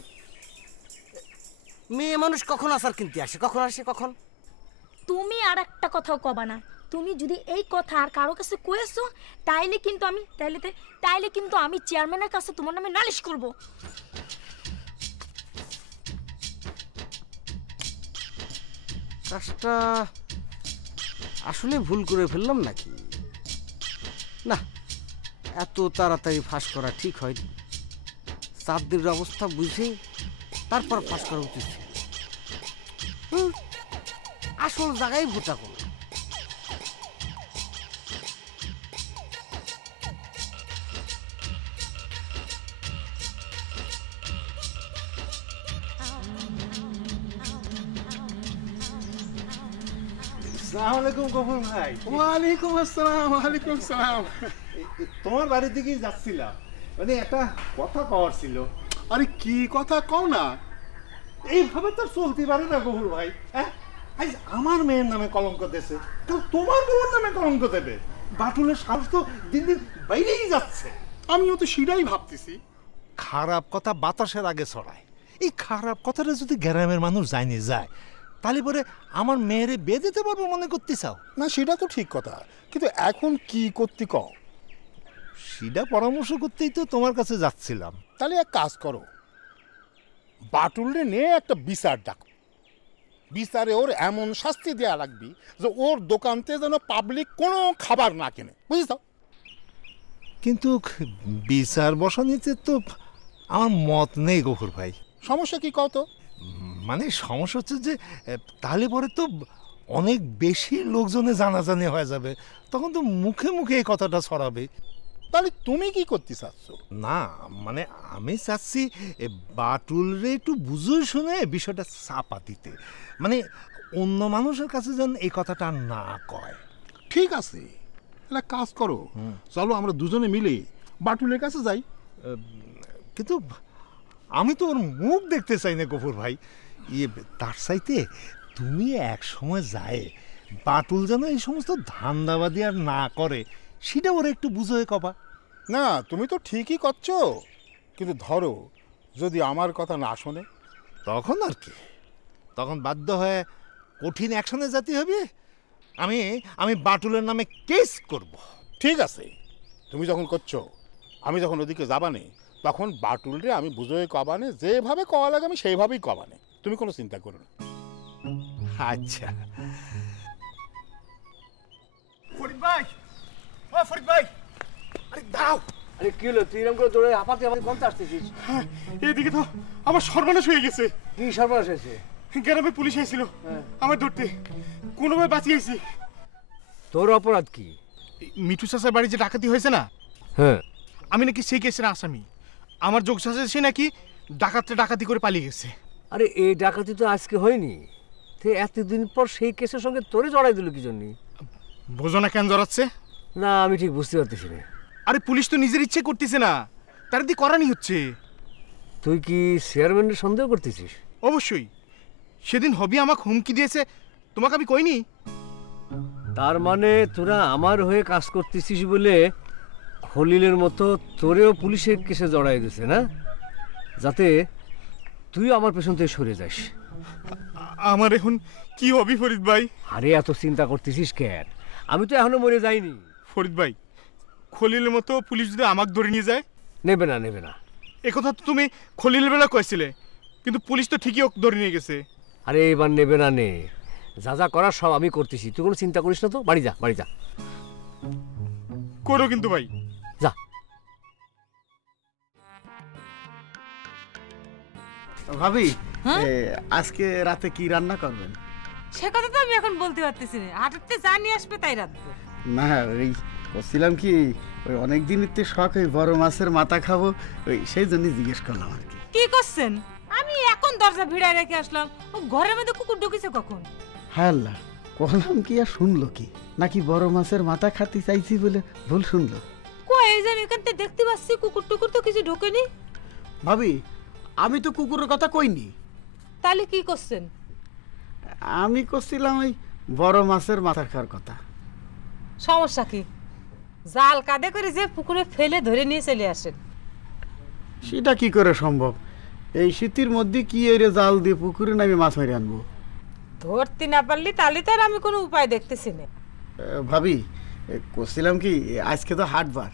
মেয়ে মানুষ কখন আসার কিনতে আসে, কখন আসে কখন? তুমি আর একটা কথাও কবা না। তুমি যদি এই কথা আর কারো কাছে কয়েছো তাইলে কিন্তু আমি তাইলে কিন্তু আমি চেয়ারম্যানের কাছে তোমার নামে নালিশ করব। কাজটা আসলে ভুল করে ফেললাম নাকি? না, এত তাড়াতাড়ি ফাঁস করা ঠিক হয়নি। চাঁদের অবস্থা বুঝে তারপর ফাঁস করা উচিত। আসল জায়গায় ভোটা করো। আসসালামু আলাইকুম গফুর ভাই। ওয়ালাইকুম আসসালাম। ওয়ালাইকুম সালাম। তোমার বাড়ির দিকেই যাচ্ছিলাম, মানে একটা কথা কওয়ার ছিল। আরে কি কথা কও না? এইভাবে তো চলতে পারে না গফুর ভাই। হ্যাঁ, আজ আমার মেয়ের নামে কলঙ্ক দেছে, তো তোমার বউর নামে কলঙ্ক দেবে? বাটুলের সাহস তো দিন দিন বাইরেই যাচ্ছে। আমিও তো সেটাই ভাবতেছি। খারাপ কথা বাতাসের আগে ছড়ায়। এই খারাপ কথাটা যদি গ্রামের মানুষ জানে যায় তাহলে পরে আমার মেয়েরে বিয়ে দিতে পারবো মনে করতে চাও? না সেটা তো ঠিক কথা, কিন্তু এখন কি করতে কও? সেটা পরামর্শ করতেই তো তোমার কাছে যাচ্ছিলাম। তাহলে এক কাজ করো, বাটুলরে নিয়ে একটা বিচার ডাকো। বিচারে ওর এমন শাস্তি দেওয়া লাগবে যে ওর দোকানতে যেন পাবলিক কোনো খাবার না কেনে, বুঝেছ? কিন্তু বিচার বসানিতে তো আমার মত নেই গফুর ভাই। সমস্যা কি কও তো? মানে সমস্যা হচ্ছে যে তাহলে পরে তো অনেক বেশি লোকজনে জানাজানি হয়ে যাবে, তখন তো মুখে মুখে এই কথাটা ছড়াবে। তাহলে তুমি কি করতে চাচ্ছ? না মানে আমি চাচ্ছি বাটুলরে একটু বুঝে শুনে বিষয়টা চাপা দিতে, মানে অন্য মানুষের কাছে যেন এই কথাটা না কয়। ঠিক আছে, তাহলে কাজ করো, চলো আমরা দুজনে মিলে বাটুলের কাছে যাই। কিন্তু আমি তো ওর মুখ দেখতে চাই না গফুর ভাই। তার চাইতে তুমি এক সময় যায় বাটুল যেন এই সমস্ত ধান্দাবাদি আর না করে সেটা ওরা একটু বুঝে কবা। না তুমি তো ঠিকই করছো, কিন্তু ধরো যদি আমার কথা না শোনে, তখন আর কি? তখন বাধ্য হয়ে কঠিন অ্যাকশনে যেতে হবে। আমি বাটুলের নামে কেস করব। ঠিক আছে, তুমি যখন করছো, আমি যখন ওদিকে যাবানে তখন বাটুলরে আমি বুঝোয় কবানে, যেভাবে কওয়া লাগে আমি সেইভাবেই কবানে, তুমি কোনো চিন্তা করো না। আচ্ছা। ফরিদ ভাই, ও ফরিদ ভাই, আরে দাও। আরে কি হলো, তুই এরকম করে দৌড়ে হাঁপাতে হাঁপাতে কোন আসতেছিস? এইদিকে তো আমার সর্বনাশ হয়ে গেছে। কি সর্বনাশ হয়েছে? গ্রামে পুলিশ এসেছিল আমার ধরতে, কোনোভাবে বাঁচিয়েছি। তোর অপরাধ কি? মিঠু চাচার বাড়ি যে ডাকাতি হয়েছে না, হ্যাঁ, আমি নাকি সেই কেসের আসামি। আমার যোগ চাচা সে নাকি ডাকাতি করে পালিয়ে গেছে। আরে এই ডাকাতি তো আজকে হয়নি, এতদিন পর সেই কেসের সঙ্গে তোরে জড়াই দিল কি জন্য? বোঝো না কেন জড়াচ্ছে? না আমি ঠিক বুঝতে পারতেছি না। আরে পুলিশ তো নিজের ইচ্ছে করতেছে না, তার দিয়ে করানি হচ্ছে। তুই কি চেয়ারম্যানের সন্দেহ করতেছিস? অবশ্যই, সেদিন হবি আমাকে হুমকি দিয়েছে, তোমাকে আমি কইনি? তার মানে তোরা আমার হয়ে কাজ করতেছিস বলে খলিলের মতো তোরেও পুলিশের কেসে জড়াই দিয়েছে না, যাতে তুই আমার পেছন থেকে সরে যাস। আমার এখন কি হবি ফরিদ ভাই? আরে এত চিন্তা করতেছিস কেন? আমি তো এখনো মরে যাইনি। ফরিদ ভাই, খলিলের মতো পুলিশ যদি আমাকে ধরে নিয়ে যায়? নেবে না। একথা তো তুমি খলিলের বেলা কইছিলে, কিন্তু পুলিশ তো ঠিকই ওকে ধরে নিয়ে গেছে। আরে এবার নেবে না নে, যা যা করার সব আমি করতেছি, তুই কোনো চিন্তা করিস না তো। বাড়ি যা, বাড়ি যা। করো কিন্তু ভাই। যা। ভাবি, আজকে রাতে কি রান্না করবেন? সে কথা তো আমি এখন বলতে পারতেছি না, হাটেতে যা নিয়ে আসবে তাই রাখবো। না, ওই বলছিলাম কি, ওই অনেক দিনের তো শখ, ওই বড় মাছের মাথা খাবো, ওই সেই জন্য জিজ্ঞেস করলাম আর কি। কি করছেন? আমি এখন দরজা ভিড়ায় রেখে আসলাম, ও ঘরের মধ্যে কুকুর ঢুকেছে কখন? হ্যাঁ আল্লাহ, কলাম কি আর শুনলো কি, নাকি বড় মাছের মাথা খাতে চাইছি বলে ভুল শুনলো? কই এই যে আমি এখান থেকে দেখতে পাচ্ছি কুকুর টুকুর তো কিছু ঢোকেনি। ভাবি, আমি তো কুকুরের কথা কইনি। তাহলে কি করছেন? আমি করছিলাম ওই বড় মাছের মাথা খাওয়ার কথা। সমস্যা কি? জাল কাঁধে করে যে পুকুরে ফেলে ধরে নিয়ে চলে আসেন। সেটা কি করে সম্ভব? এই শীতের মধ্যে কি এরে জাল দিয়ে পুকুরে নামে মাছ মেরে আনবো? ধরতে না পারলি তাহলে তো আর আমি কোনো উপায় দেখতেছি না। ভাবি, করছিলাম কি, আজকে তো হাটবার,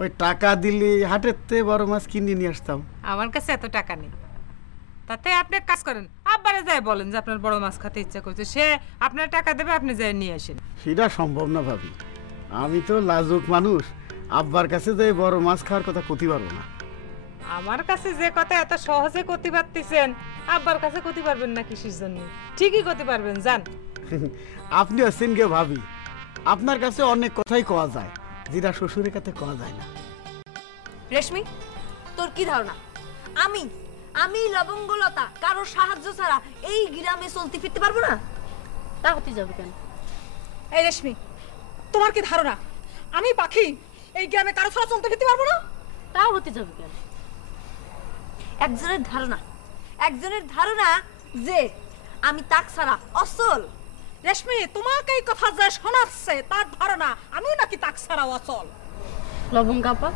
ওই টাকা দিলে হাটের তে বড় মাছ কিনে নিয়ে আসতাম। আমার কাছে এত টাকা নেই, তাতে আপনি এক কাজ করেন, আব্বারে যায় বলেন যে আপনার বড় মাছ খেতে ইচ্ছা করছে, সে আপনার টাকা দেবে, আপনি যায় নিয়ে আসেন। সেটা সম্ভব না ভাবি, আমি তো লাজুক মানুষ, আব্বার কাছে যে বড় মাছ খাওয়ার কথা করতে পারবো না। আমার কাছে যে কথা এত সহজে করতে পারতেছেন, আব্বার কাছে করতে পারবেন না কিসের জন্য? ঠিকই করতে পারবেন, জান। আপনি আছেন গে ভাবি, আপনার কাছে অনেক কথাই কওয়া যায় যেটা শ্বশুরের কাছে কওয়া যায় না। রেশমি, তোর কি ধারণা আমি আমি লবঙ্গলতা কারো সাহায্য ছাড়া এই গ্রামে চলতে ফিরতে পারবো না? তা হতে যাবে কেন? এই রেশমি, তোমার কি ধারণা আমি পাখি এই গ্রামে কারো ছাড়া চলতে ফিরতে পারবো না? তাও হতে যাবে কেন? একজনের ধারণা যে আমি তাক ছাড়া অচল। রেশমি, তোমাকে এই কথা যে শোনাচ্ছে তার ধারণা আমিও নাকি তাক ছাড়া অচল। লবঙ্গাপা,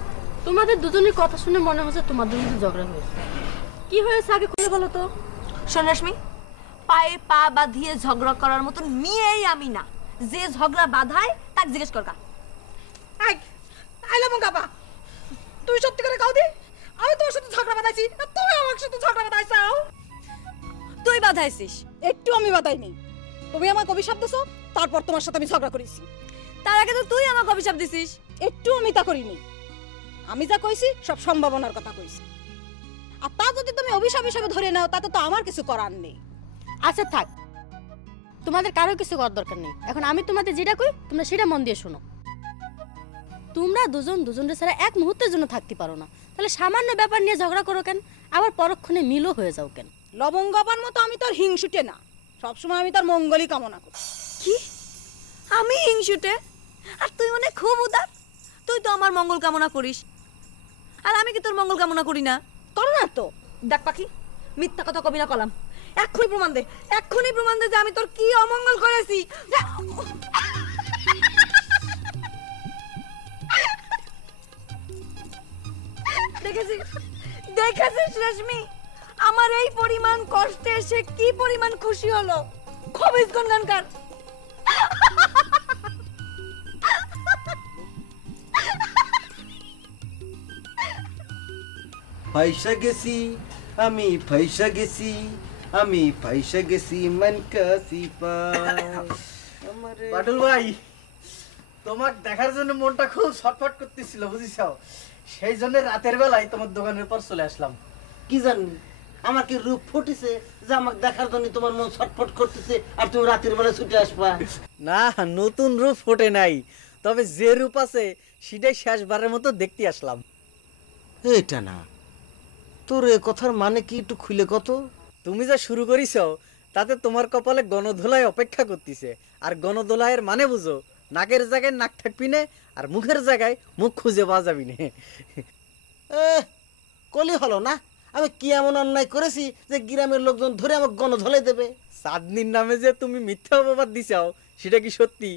তোমাদের দুজনের কথা শুনে মনে হচ্ছে তোমাদের মধ্যে ঝগড়া হয়েছে। কি হয়েছে আগে খুলে বলো তো। শোন রেশমি, পায়ে পা বাঁধিয়ে ঝগড়া করার মতন মেয়েই আমি না, যে ঝগড়া বাঁধায় তাকে জিজ্ঞেস করকা। আই লবঙ্গাপা, তুই সত্যি করে কাউ দি, আমি তোমার সাথে ঝগড়া বাঁধাইছি না তুমি আমার সাথে ঝগড়া বাঁধাইছাও? তুই বাঁধাইছিস। একটু আমি বাঁধাইনি, তুমি আমাকে অভিশাপ দিছো, তারপর তোমার সাথে আমি ঝগড়া করেছি। তার আগে তো তুই আমাকে অভিশাপ দিছিস। একটু আমি তা করিনি, আমি যা কইছি সব সম্ভাবনার কথা কইছি, আর তা যদি তুমি অভিশাপ হিসেবে ধরে নাও তাতে তো আমার কিছু করার নেই। আচ্ছা থাক, তোমাদের কারো কিছু করার দরকার নেই। এখন আমি তোমাদের যেটা কই তোমরা সেটা মন দিয়ে শোনো। তোমরা দুজন দুজনের ছাড়া এক মুহূর্তের জন্য থাকতে পারো না, তাহলে সামান্য ব্যাপার নিয়ে ঝগড়া করো কেন? আবার পরক্ষণে মিলও হয়ে যাও কেন? লবঙ্গপার মতো আমি তোর হিংসুটে না, সবসময় আমি তোর মঙ্গলই কামনা করি। কি আমি হিংসুটে? আর তুই মনে খুব উদার, তুই তো আমার মঙ্গল কামনা করিস, আর আমি কি তোর মঙ্গল কামনা করি না? করো না তো। দেখ পাখি, মিথ্যা কথা কবি না কলাম, এক্ষুনি প্রমাণ দে, এক্ষুনি প্রমাণ দে যে আমি তোর কি অমঙ্গল করেছি। দেখেছিস রেশমি, আমার এই পরিমাণ কষ্টে সে কি পরিমাণ খুশি হলো। খবিস গনগানকার। ফাইসা গেছি আমি, ফাইসা গেছি আমি, ফাইসা গেছি মন কাসি পায়। বাটুল ভাই, তোমার দেখার জন্য মনটা খুব ছটফট করতেছিল, বুঝিছো? সেই জন্য রাতের বেলায় তোমার দোকানের পর চলে আসলাম। কি জানি আমার কি রূপ ফুটেছে যে আমাকে দেখার জন্য তোমার মন ছটফট করতেছে আর তুমি রাতের বেলা ছুটে আসবা? না, নতুন রূপ ফোটে নাই, তবে যে রূপ আছে সেটাই শেষবারের মতো দেখতে আসলাম। এটা না, তোর এ কথার মানে কি একটু খুলে কত? তুমি যা শুরু করিছো তাতে তোমার কপালে গণধোলাই অপেক্ষা করতেছে, আর গণধোলাইয়ের মানে বুঝো, নাকের জায়গায় নাক থাকবি না আর মুখের জায়গায় মুখ খুঁজে পাওয়া যাবি না। কলি হলো না, আমি কি এমন অন্যায় করেছি যে গ্রামের লোকজন ধরে আমাকে গণধোলাই দেবে? চাঁদনির নামে যে তুমি মিথ্যা অপবাদ দিছাও সেটা কি সত্যি?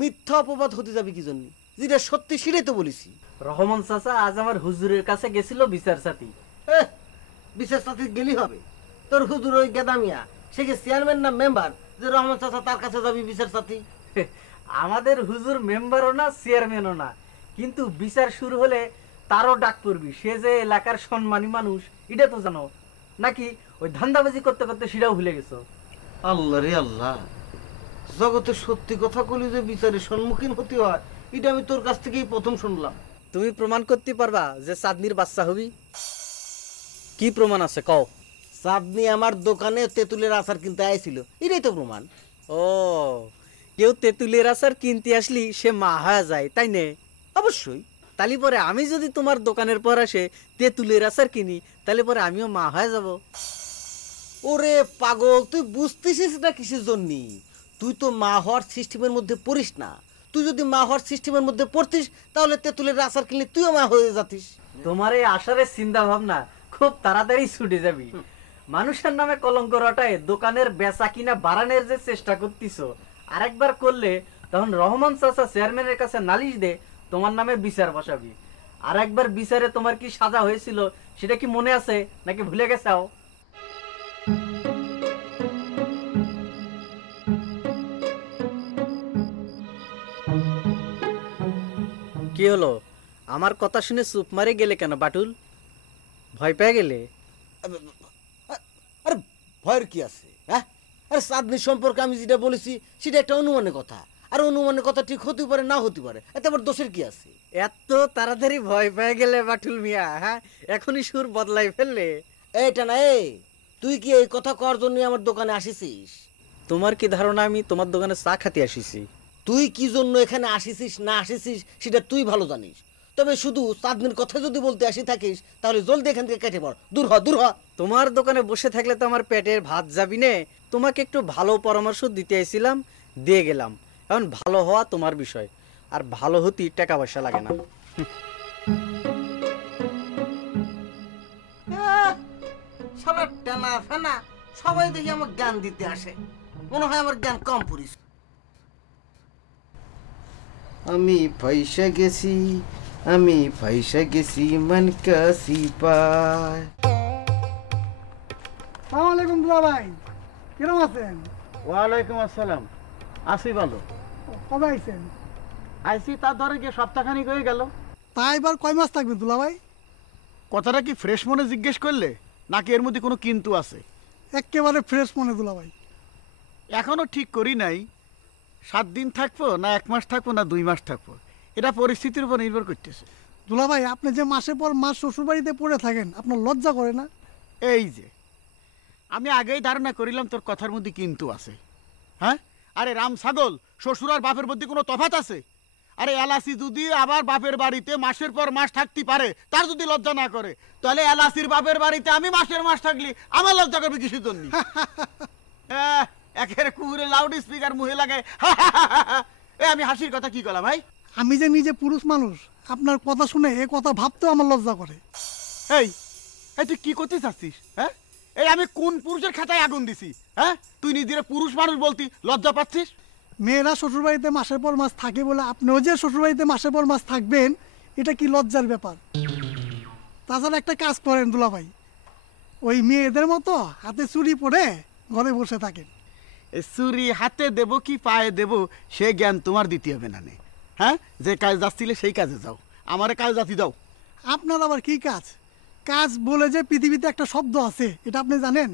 মিথ্যা অপবাদ হতে যাবে কি জন্য? যেটা সত্যি সেটাই তো বলেছি। রহমান চাচা আজ আমার হুজুরের কাছে গেছিল বিচার সাথী। বিচার সাথী গেলি হবে? তোর হুজুর ওই গেদামিয়া, সে কি চেয়ারম্যান না মেম্বার যে রহমান চাচা তার কাছে যাবি বিচার সাথী? আমাদের হুজুর মেম্বারও না চেয়ারম্যানও না, কিন্তু বিচার শুরু হলে তারও ডাক পড়বি। সে যে এলাকার সম্মানী মানুষ এটা তো জানো নাকি? ওই ধান্দাবাজি করতে করতে সেটাও ভুলে গেছো। আল্লাহ রে আল্লাহ, জগতে সত্যি কথা কলি যে বিচারের সম্মুখীন হতে হয়, এটা আমি তোর কাছ থেকেই প্রথম শুনলাম। তুমি প্রমাণ করতে পারবা যে চাঁদনির বাচ্চা হবি? কি প্রমাণ আছে কও? চাঁদনি আমার দোকানে তেঁতুলের আচার কিনতে আইছিল, এটাই তো প্রমাণ। ও, কেউ তেঁতুলের আচার কিনতে আসলি সে মা হয়ে যায়, তাই নে? অবশ্যই। তাহলে পরে আমি যদি তোমার দোকানের পর আসে তেঁতুলের আচার কিনি, তাহলে পরে আমিও মা হয়ে যাব। ওরে পাগল, তুই বুঝতেছিস না কিসের জন্য? তুই তো মা হওয়ার সিস্টেমের মধ্যে পড়িস না। তুই যদি মা হওয়ার সিস্টেমের মধ্যে পড়তিস তাহলে তেঁতুলের আচার কিনলে তুইও মা হয়ে যাতিস। তোমার এই আসারের চিন্তা ভাবনা খুব তাড়াতাড়ি ছুটে যাবি। মানুষের নামে কলঙ্ক রটায় দোকানের বেচা কিনা বাড়ানোর যে চেষ্টা করতিছো, আরেকবার করলে তখন রহমান চাচা চেয়ারম্যানের কাছে নালিশ দে তোমার নামে বিচার বসাবি। আর একবার বিচারে তোমার কি সাজা হয়েছিল সেটা কি মনে আছে নাকি ভুলে গেছাও? কি হলো, আমার কথা শুনে চুপ মারে গেলে কেন বাটুল? ভয় পেয়ে গেলে? আরে ভয়ের কি আছে? হ্যাঁ, আরে চাঁদনি সম্পর্কে আমি যেটা বলেছি সেটা একটা অনুমানের কথা, আর অনুমানের কথা ঠিক হতে পারে না হতে পারে, এতে আবার দোষের কি আছে? এত তাড়াতাড়ি ভয় পেয়ে গেলে বাটুল মিয়া? হ্যাঁ, এখনই সুর বদলাই ফেললে। এইটা না, তুই কি এই কথা করার জন্য আমার দোকানে আসিছিস? তোমার কি ধারণা আমি তোমার দোকানে চা খেতে আসিছি? তুই কি জন্য এখানে আসিছিস না আসিছিস সেটা তুই ভালো জানিস। তবে শুধু চাঁদনির কথা যদি বলতে আসি থাকিস তাহলে জলদি এখান থেকে কেটে পড়, দূর হ দূর হ। তোমার দোকানে বসে থাকলে তো আমার পেটের ভাত যাবি নে। তোমাকে একটু ভালো পরামর্শ দিতে এসেছিলাম, দিয়ে গেলাম। এখন ভালো হওয়া তোমার বিষয়, আর ভালো হতে টাকা পয়সা লাগে না। সারা টানা ফেনা সবাই দেখি আমার জ্ঞান দিতে আসে, মনে হয় আমার জ্ঞান কম পড়িস। আমি পয়সা গেছি, আমি পয়সা গেছি মন কাশি পায়। সালাম আলাইকুম দুলা ভাই, কিরম আছেন? ওয়ালাইকুম আসসালাম, আসি ভালো। কবে আইছেন? আইসি তার ধরে গিয়ে সপ্তাহখানিক হয়ে গেল। তা এবার কয় মাস থাকবেন দুলা ভাই? কথাটা কি ফ্রেশ মনে জিজ্ঞেস করলে নাকি এর মধ্যে কোনো কিন্তু আছে? একেবারে ফ্রেশ মনে দুলা ভাই। এখনো ঠিক করি নাই 7 দিন থাকবো না 1 মাস থাকবো না 2 মাস থাকবো, এটা পরিস্থিতির উপর নির্ভর করতেছে। দুলা ভাই, আপনি যে মাসের পর মাস শ্বশুরবাড়িতে পড়ে থাকেন, আপনার লজ্জা করে না? এই যে আমি আগেই ধারণা করিলাম তোর কথার মধ্যে কিন্তু আছে। হ্যাঁ, আরে রাম ছাগল, শ্বশুর আর বাপের মধ্যে কোনো তফাৎ আছে? আরে এলাসি যদি আবার বাপের বাড়িতে মাসের পর মাস থাকতে পারে, তার যদি লজ্জা না করে, তাহলে এলাসির বাপের বাড়িতে আমি মাসের মাস থাকলি আমার লজ্জা করবে কিসের জন্য? একের কুকুরে লাউড স্পিকার মুহে লাগে। আমি হাসির কথা কি করলাম ভাই? আমি যে নিজে পুরুষ মানুষ, আপনার কথা শুনে এ কথা ভাবতেও আমার লজ্জা করে। এই তুই কি করতে চাচ্ছিস? হ্যাঁ, এই আমি কোন পুরুষের খাতায় আগুন দিছি? হ্যাঁ, তুই নিজের পুরুষ মানুষ বলতি লজ্জা পাচ্ছিস? মেয়েরা শ্বশুরবাড়িতে মাসের পর মাস থাকে বলে আপনিও যে শ্বশুরবাড়িতে মাসের পর মাস থাকবেন, এটা কি লজ্জার ব্যাপার? তাছাড়া একটা কাজ করেন দুলা ভাই, ওই মেয়েদের মতো হাতে চুরি পরে ঘরে বসে থাকেন। চুরি হাতে দেব কি পায়ে দেব সে জ্ঞান তোমার দিতে হবে না। হ্যাঁ, যে কাজ যাচ্ছিলে সেই কাজে যাও, আমারে কাজ জাতি দাও। আপনার আবার কি কাজ? কাজ বলে যে পৃথিবীতে একটা শব্দ আছে, এটা আপনি জানেন?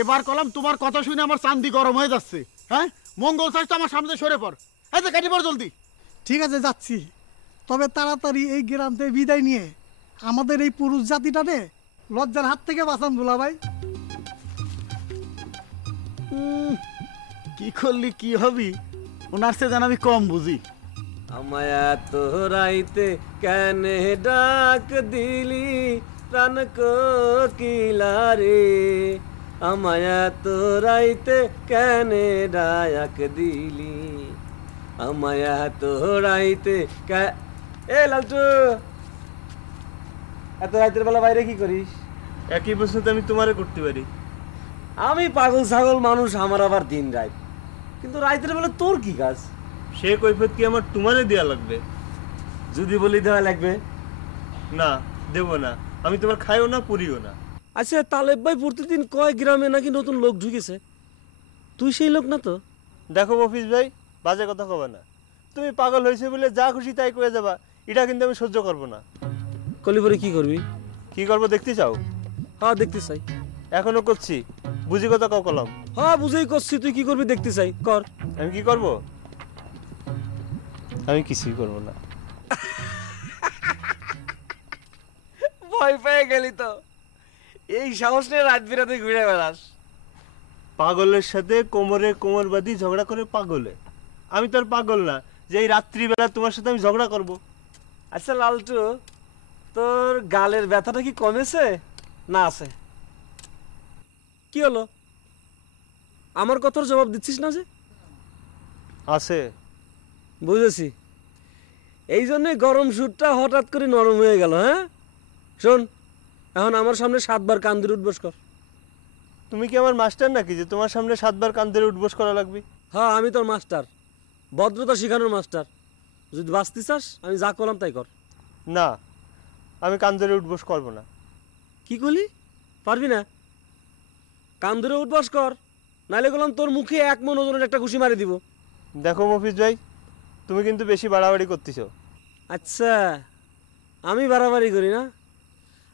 এবার কলাম তোমার কথা শুনে আমার চান্দি গরম হয়ে যাচ্ছে। হ্যাঁ, মঙ্গল চাষ তো আমার সামনে সরে পড়, এই কাটি পড় জলদি। ঠিক আছে, যাচ্ছি। তবে তাড়াতাড়ি এই গ্রাম থেকে বিদায় নিয়ে আমাদের এই পুরুষ জাতিটারে লজ্জার হাত থেকে বাঁচান দুলা ভাই। কি করলি কি হবি ওনার সে যেন আমি কম বুঝি। আমায় তোরাইতে কেনে ডাক দিলি প্রাণ কোকিলা রে, আমায় তোরাইতে কেনে ডাক দিলি, আমায় তোরাইতে এ লালটু, এত রাতের বেলা বাইরে কি করিস? একই প্রশ্ন তো আমি তোমারে করতে পারি। আমি পাগল ছাগল মানুষ, আমার আবার দিন রাত, কিন্তু রাতের বেলা তোর কি কাজ? সে কৈফিয়ত কি আমার তোমারে দেয়া লাগবে? যদি বলি দেওয়া লাগবে? না, দেব না। আমি তোমার খাইও না পুরিও না। আচ্ছা, তালেব ভাই প্রতিদিন কয় গ্রামে নাকি নতুন লোক ঢুকেছে, তুই সেই লোক না তো? দেখো মফিজ ভাই, বাজে কথা কবে না। তুমি পাগল হয়েছে বলে যা খুশি তাই করে যাবা, এটা কিন্তু আমি সহ্য করবো না। কলিপরে কি করবি? কি করবো দেখতে চাও? হ্যাঁ, দেখতে চাই। এখনো করছি, বুঝি কথা কাউ কলাম। হ্যাঁ বুঝেই করছি, তুই কি করবি দেখতে চাই, কর। আমি কি করব? আমি কিছুই করব না। ভয় পেয়ে গেলি তো, এই সাহস নিয়ে রাত বিরাতে ঘুরে বেড়াস। পাগলের সাথে কোমরে কোমর বাঁধি ঝগড়া করে পাগলে। আমি তো আর পাগল না যে এই রাত্রিবেলা তোমার সাথে আমি ঝগড়া করব। আচ্ছা লালটু, তোর গালের ব্যথাটা কি কমেছে না আছে? কি হলো, আমার কথার জবাব দিচ্ছিস না যে? আছে। বুঝেছি, এই জন্যই গরম সুরটা হঠাৎ করে নরম হয়ে গেল। হ্যাঁ শোন, এখন আমার সামনে 7 বার কান ধরে উঠবস কর। তুমি কি আমার মাস্টার নাকি যে তোমার সামনে 7 বার কান ধরে উঠবস করা লাগবে? হ্যাঁ আমি তোর মাস্টার, ভদ্রতা শেখানোর মাস্টার। যদি বাঁচতে চাস আমি যা করলাম তাই কর। না, আমি কান ধরে উঠবস করবো না। কি করলি? পারবি না? কান ধরে উঠবস কর, নাইলে গেলাম তোর মুখে 1 মণ ওজনের একটা ঘুষি মারি দিব। দেখো মফিজ ভাই, তুমি কিন্তু বেশি বাড়াবাড়ি করতেছো। আচ্ছা, আমি বাড়াবাড়ি করি না?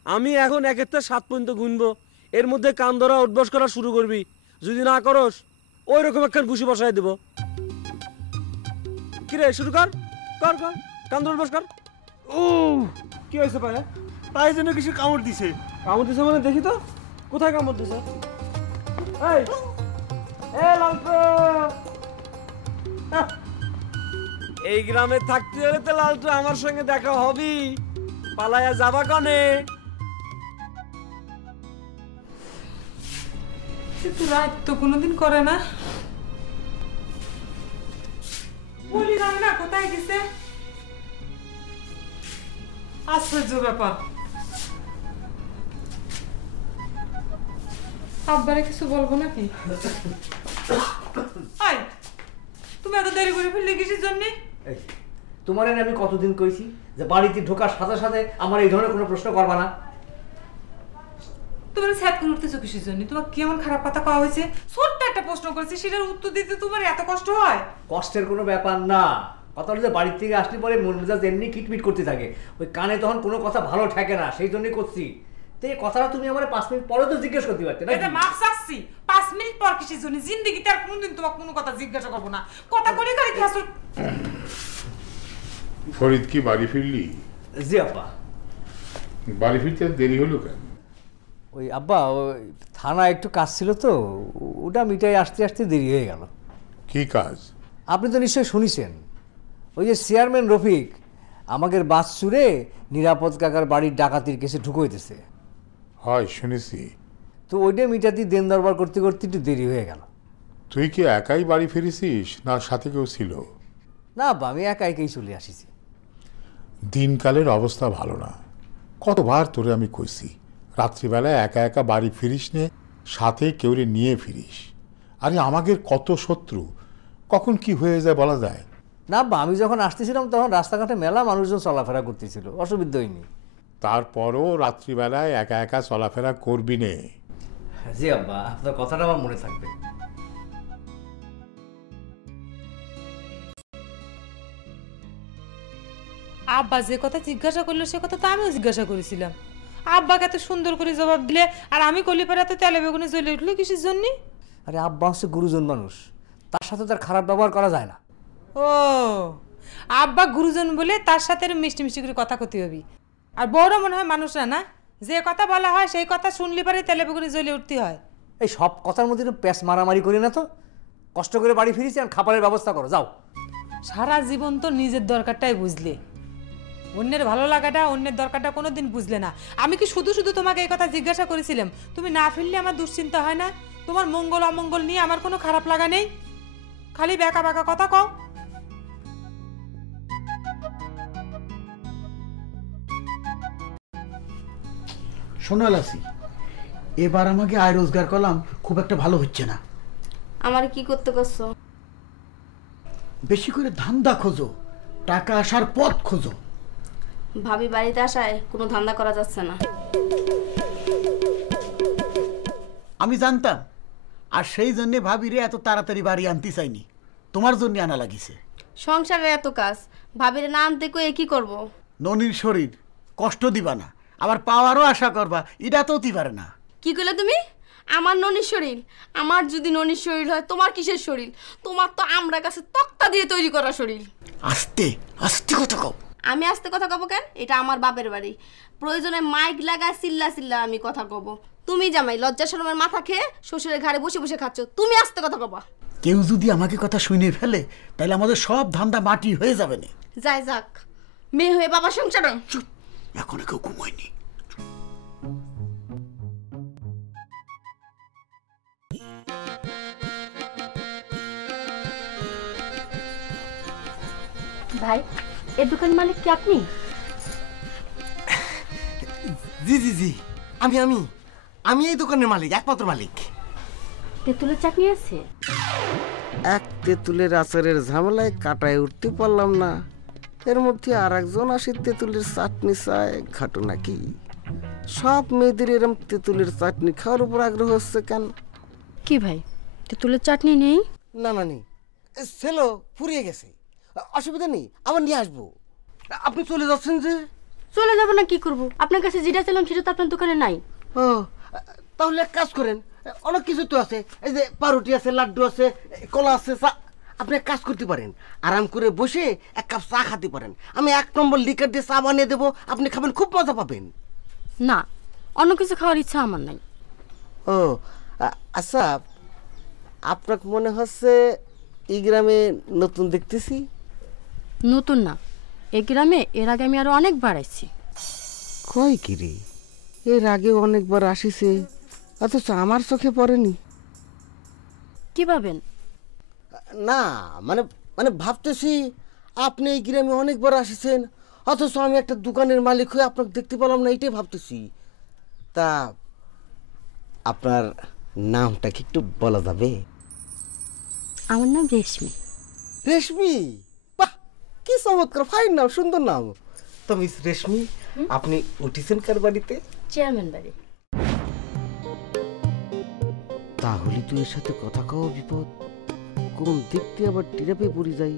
আমি এখন 1 থেকে 7 পর্যন্ত গুনবো, এর মধ্যে কান ধরা উঠবস করা শুরু করবি। যদি না করস ওই রকম একখান ঘুষি বসাই দেব। কিরে শুরু কর, কর কর, কান ধরে উঠবস কর। ও কি হয়েছে পায়ে? পায়ে যেন কিছু কামড় দিছে। কামড় দিছে মানে দেখি তো, কোথায় কামড় দিছে? এই লালটু, এই গ্রামে থাকতে হলে তো লালটু আমার সঙ্গে দেখা হবি, পালায়া যাবা কনে? কিন্তু রাত তো কোনোদিন করে না, বলি না কোথায় গেছে। আশ্চর্য ব্যাপার, আব্বারে কিছু বলবো নাকি? তুমি এত দেরি করে ফেললে কিসের জন্য? তোমার আমি কতদিন কইছি যে বাড়িতে ঢোকার সাথে সাথে আমার এই ধরনের কোনো প্রশ্ন করবা না। তুমি স্যাট করে উঠতেছো কিসের জন্য? তোমার কি এমন খারাপ কথা কওয়া হয়েছে? ছোট্ট একটা প্রশ্ন করেছি, সেটার উত্তর দিতে তোমার এত কষ্ট হয়? কষ্টের কোনো ব্যাপার না, কথা হলো যে বাড়ির থেকে আসলে পরে মন মেজাজ এমনি কিটমিট করতে থাকে, ওই কানে তখন কোনো কথা ভালো ঠেকে না, সেই জন্যই করছি। তো এই কথাটা তুমি আমার 5 মিনিট পরে তো জিজ্ঞেস করতে পারতে না? এটা মাপ চাচ্ছি, 5 মিনিট পর কিসের জন্য? জিন্দেগিতে আর কোনোদিন তোমাকে কোনো কথা জিজ্ঞাসা করবো না। কথা করে করে কি আসল? ফরিদ কি বাড়ি ফিরলি? জি আব্বা। বাড়ি ফিরতে দেরি হলো কেন? ওই আব্বা, ওই থানা একটু কাজ ছিল তো, ওটা মিটাই আসতে আসতে দেরি হয়ে গেল। কি কাজ? আপনি তো নিশ্চয়ই শুনেছেন, ওই যে চেয়ারম্যান রফিক আমাদের বাস চুরে নিরাপদ কাকার বাড়ির ডাকাতির কেসে ঢুকোইতেছে। হয় শুনেছি। তো ওইটা মিটাতে দেন দরবার করতে করতে একটু দেরি হয়ে গেল। তুই কি একাই বাড়ি ফিরেছিস না সাথে কেউ ছিল? না আব্বা, আমি একা একাই চলে আসিছি। দিনকালের অবস্থা ভালো না, কতবার তোরে আমি কইছি রাত্রিবেলায় একা একা বাড়ি ফিরিস নে, সাথে কেউরে নিয়ে ফিরিস। আরে আমাদের কত শত্রু, কখন কি হয়ে যায় বলা যায় না আব্বা, আমি যখন আসতেছিলাম তখন রাস্তাঘাটে মেলা মানুষজন চলাফেরা করতেছিল, অসুবিধা হয়নি। তারপরও রাত্রিবেলায় একা একা চলাফেরা করবি নে। জি আব্বা, আপনার কথাটা আমার মনে থাকবে। আব্বা যে কথা জিজ্ঞাসা করলো সে কথা তো আমিও জিজ্ঞাসা করেছিলাম। আব্বাকে এত সুন্দর করে জবাব দিলে, আর আমি কলিপাড়া তো তেলে বেগুনে জ্বলে উঠলো কিসের জন্য? আরে আব্বা হচ্ছে গুরুজন মানুষ, তার সাথে তার খারাপ ব্যবহার করা যায় না। ও আব্বা গুরুজন বলে তার সাথে মিষ্টি মিষ্টি করে কথা করতে হবে। আর বড় মনে হয় মানুষরা না, যে কথা বলা হয় সেই কথা শুনলে পারে তেলে বেগুনে জ্বলে উঠতে হয়। এই সব কথার মধ্যে প্যাস মারামারি করি না তো, কষ্ট করে বাড়ি ফিরেছি, আর খাবারের ব্যবস্থা করো যাও। সারা জীবন তো নিজের দরকারটাই বুঝলে, অন্যের ভালো লাগাটা অন্যের দরকারটা কোনোদিন বুঝলে না। আমি কি শুধু শুধু তোমাকে এই কথা জিজ্ঞাসা করেছিলাম? তুমি না ফিরলে আমার দুশ্চিন্তা হয় না? তোমার মঙ্গল অমঙ্গল নিয়ে আমার কোনো খারাপ লাগা নেই, খালি বেকা বেকা কথা কও। শোনো লাসি, এবার আমাকে আয় রোজগার করলাম খুব একটা ভালো হচ্ছে না। আমার কি করতে করছো? বেশি করে ধান্দা খোঁজো, টাকা আসার পথ খোঁজো। ভাবি বাড়িতে আসায় কোনো ধান্দা করা যাচ্ছে না। আমি জানতাম, আর সেই জন্যে ভাবিরে এত তাড়াতাড়ি বাড়ি আনতে চাইনি, তোমার জন্য আনা লাগিছে। সংসারে এত কাজ, ভাবিরে না আনতে কয়ে কি করব? ননির শরীর কষ্ট দিবা না, আবার পাওয়ারও আশা করবা, এটা তো হতে পারে না। কি করলে তুমি? আমার ননির শরীর, আমার যদি ননির শরীর হয় তোমার কিসের শরীর? তোমার তো আমরা কাছে তক্তা দিয়ে তৈরি করা শরীর। আস্তে আস্তে কথা কও। আমি আস্তে কথা কব কেন? এটা আমার বাপের বাড়ি, প্রয়োজনে মাইক লাগায় চিল্লা চিল্লা আমি কথা কব। তুমি জামাই লজ্জা শরমের মাথা খেয়ে শ্বশুরের ঘাড়ে বসে বসে খাচ্ছ, তুমি আস্তে কথা কবা। কেউ যদি আমাকে কথা শুনে ফেলে তাহলে আমাদের সব ধান্দা মাটি হয়ে যাবে না। যাই যাক, মেয়ে হয়ে বাবা সংসার। চুপ, এখন কেউ ঘুমায়নি। ভাই, এর দোকান মালিক কি আপনি? জি জি জি, আমি আমি আমি এই দোকানের মালিক, একমাত্র মালিক। তেঁতুলের চাটনি আছে? এক তেঁতুলের আচারের ঝামেলায় কাটায় উঠতে পারলাম না, এর মধ্যে আর একজন আসে তেঁতুলের চাটনি চায়। ঘটনা কি? সব মেয়েদের এরম তেঁতুলের চাটনি খাওয়ার উপর আগ্রহ হচ্ছে কেন? কি ভাই, তেঁতুলের চাটনি নেই? না না নেই, ছেলো ফুরিয়ে গেছে। অসুবিধা নেই, আবার নিয়ে আসবো। আপনি চলে যাচ্ছেন যে? চলে যাবো না কি করব? আপনার কাছে যেটা ছিলাম সেটা তো আপনার দোকানে নাই। ও, তাহলে এক কাজ করেন, অনেক কিছু তো আছে, এই যে পাউরুটি আছে, লাড্ডু আছে, কলা আছে, চা। আপনি এক কাজ করতে পারেন, আরাম করে বসে এক কাপ চা খেতে পারেন। আমি 1 নম্বর লিকার দিয়ে চা বানিয়ে দেবো, আপনি খাবেন, খুব মজা পাবেন। না, অন্য কিছু খাওয়ার ইচ্ছা আমার নাই। ও আচ্ছা, আপনাকে মনে হচ্ছে এই গ্রামে নতুন দেখতেছি? নতুন না, এই গ্রামে এর আগে আমি আরো অনেকবার আসছি। কয় কি রে, এর আগেও অনেকবার আসিছে, অথচ আমার চোখে পড়েনি। কি ভাবেন? না মানে মানে ভাবতেছি আপনি এই গ্রামে অনেকবার আসিছেন, অথচ আমি একটা দোকানের মালিক হয়ে আপনাকে দেখতে পেলাম না, এটাই ভাবতেছি। তা আপনার নামটা কি একটু বলা যাবে? আমার নাম রেশমি। রেশমি? বাহ, কি চমৎকার, ফাইন নাম, সুন্দর নাম তো। মিস রেশমি, আপনি উঠেছেন কার বাড়িতে? চেয়ারম্যান বাড়ি। তাহলে তুই এর সাথে কথা কওয়া বিপদ। কোন দিক দিয়ে আবার টিরাপে পড়ে যাই,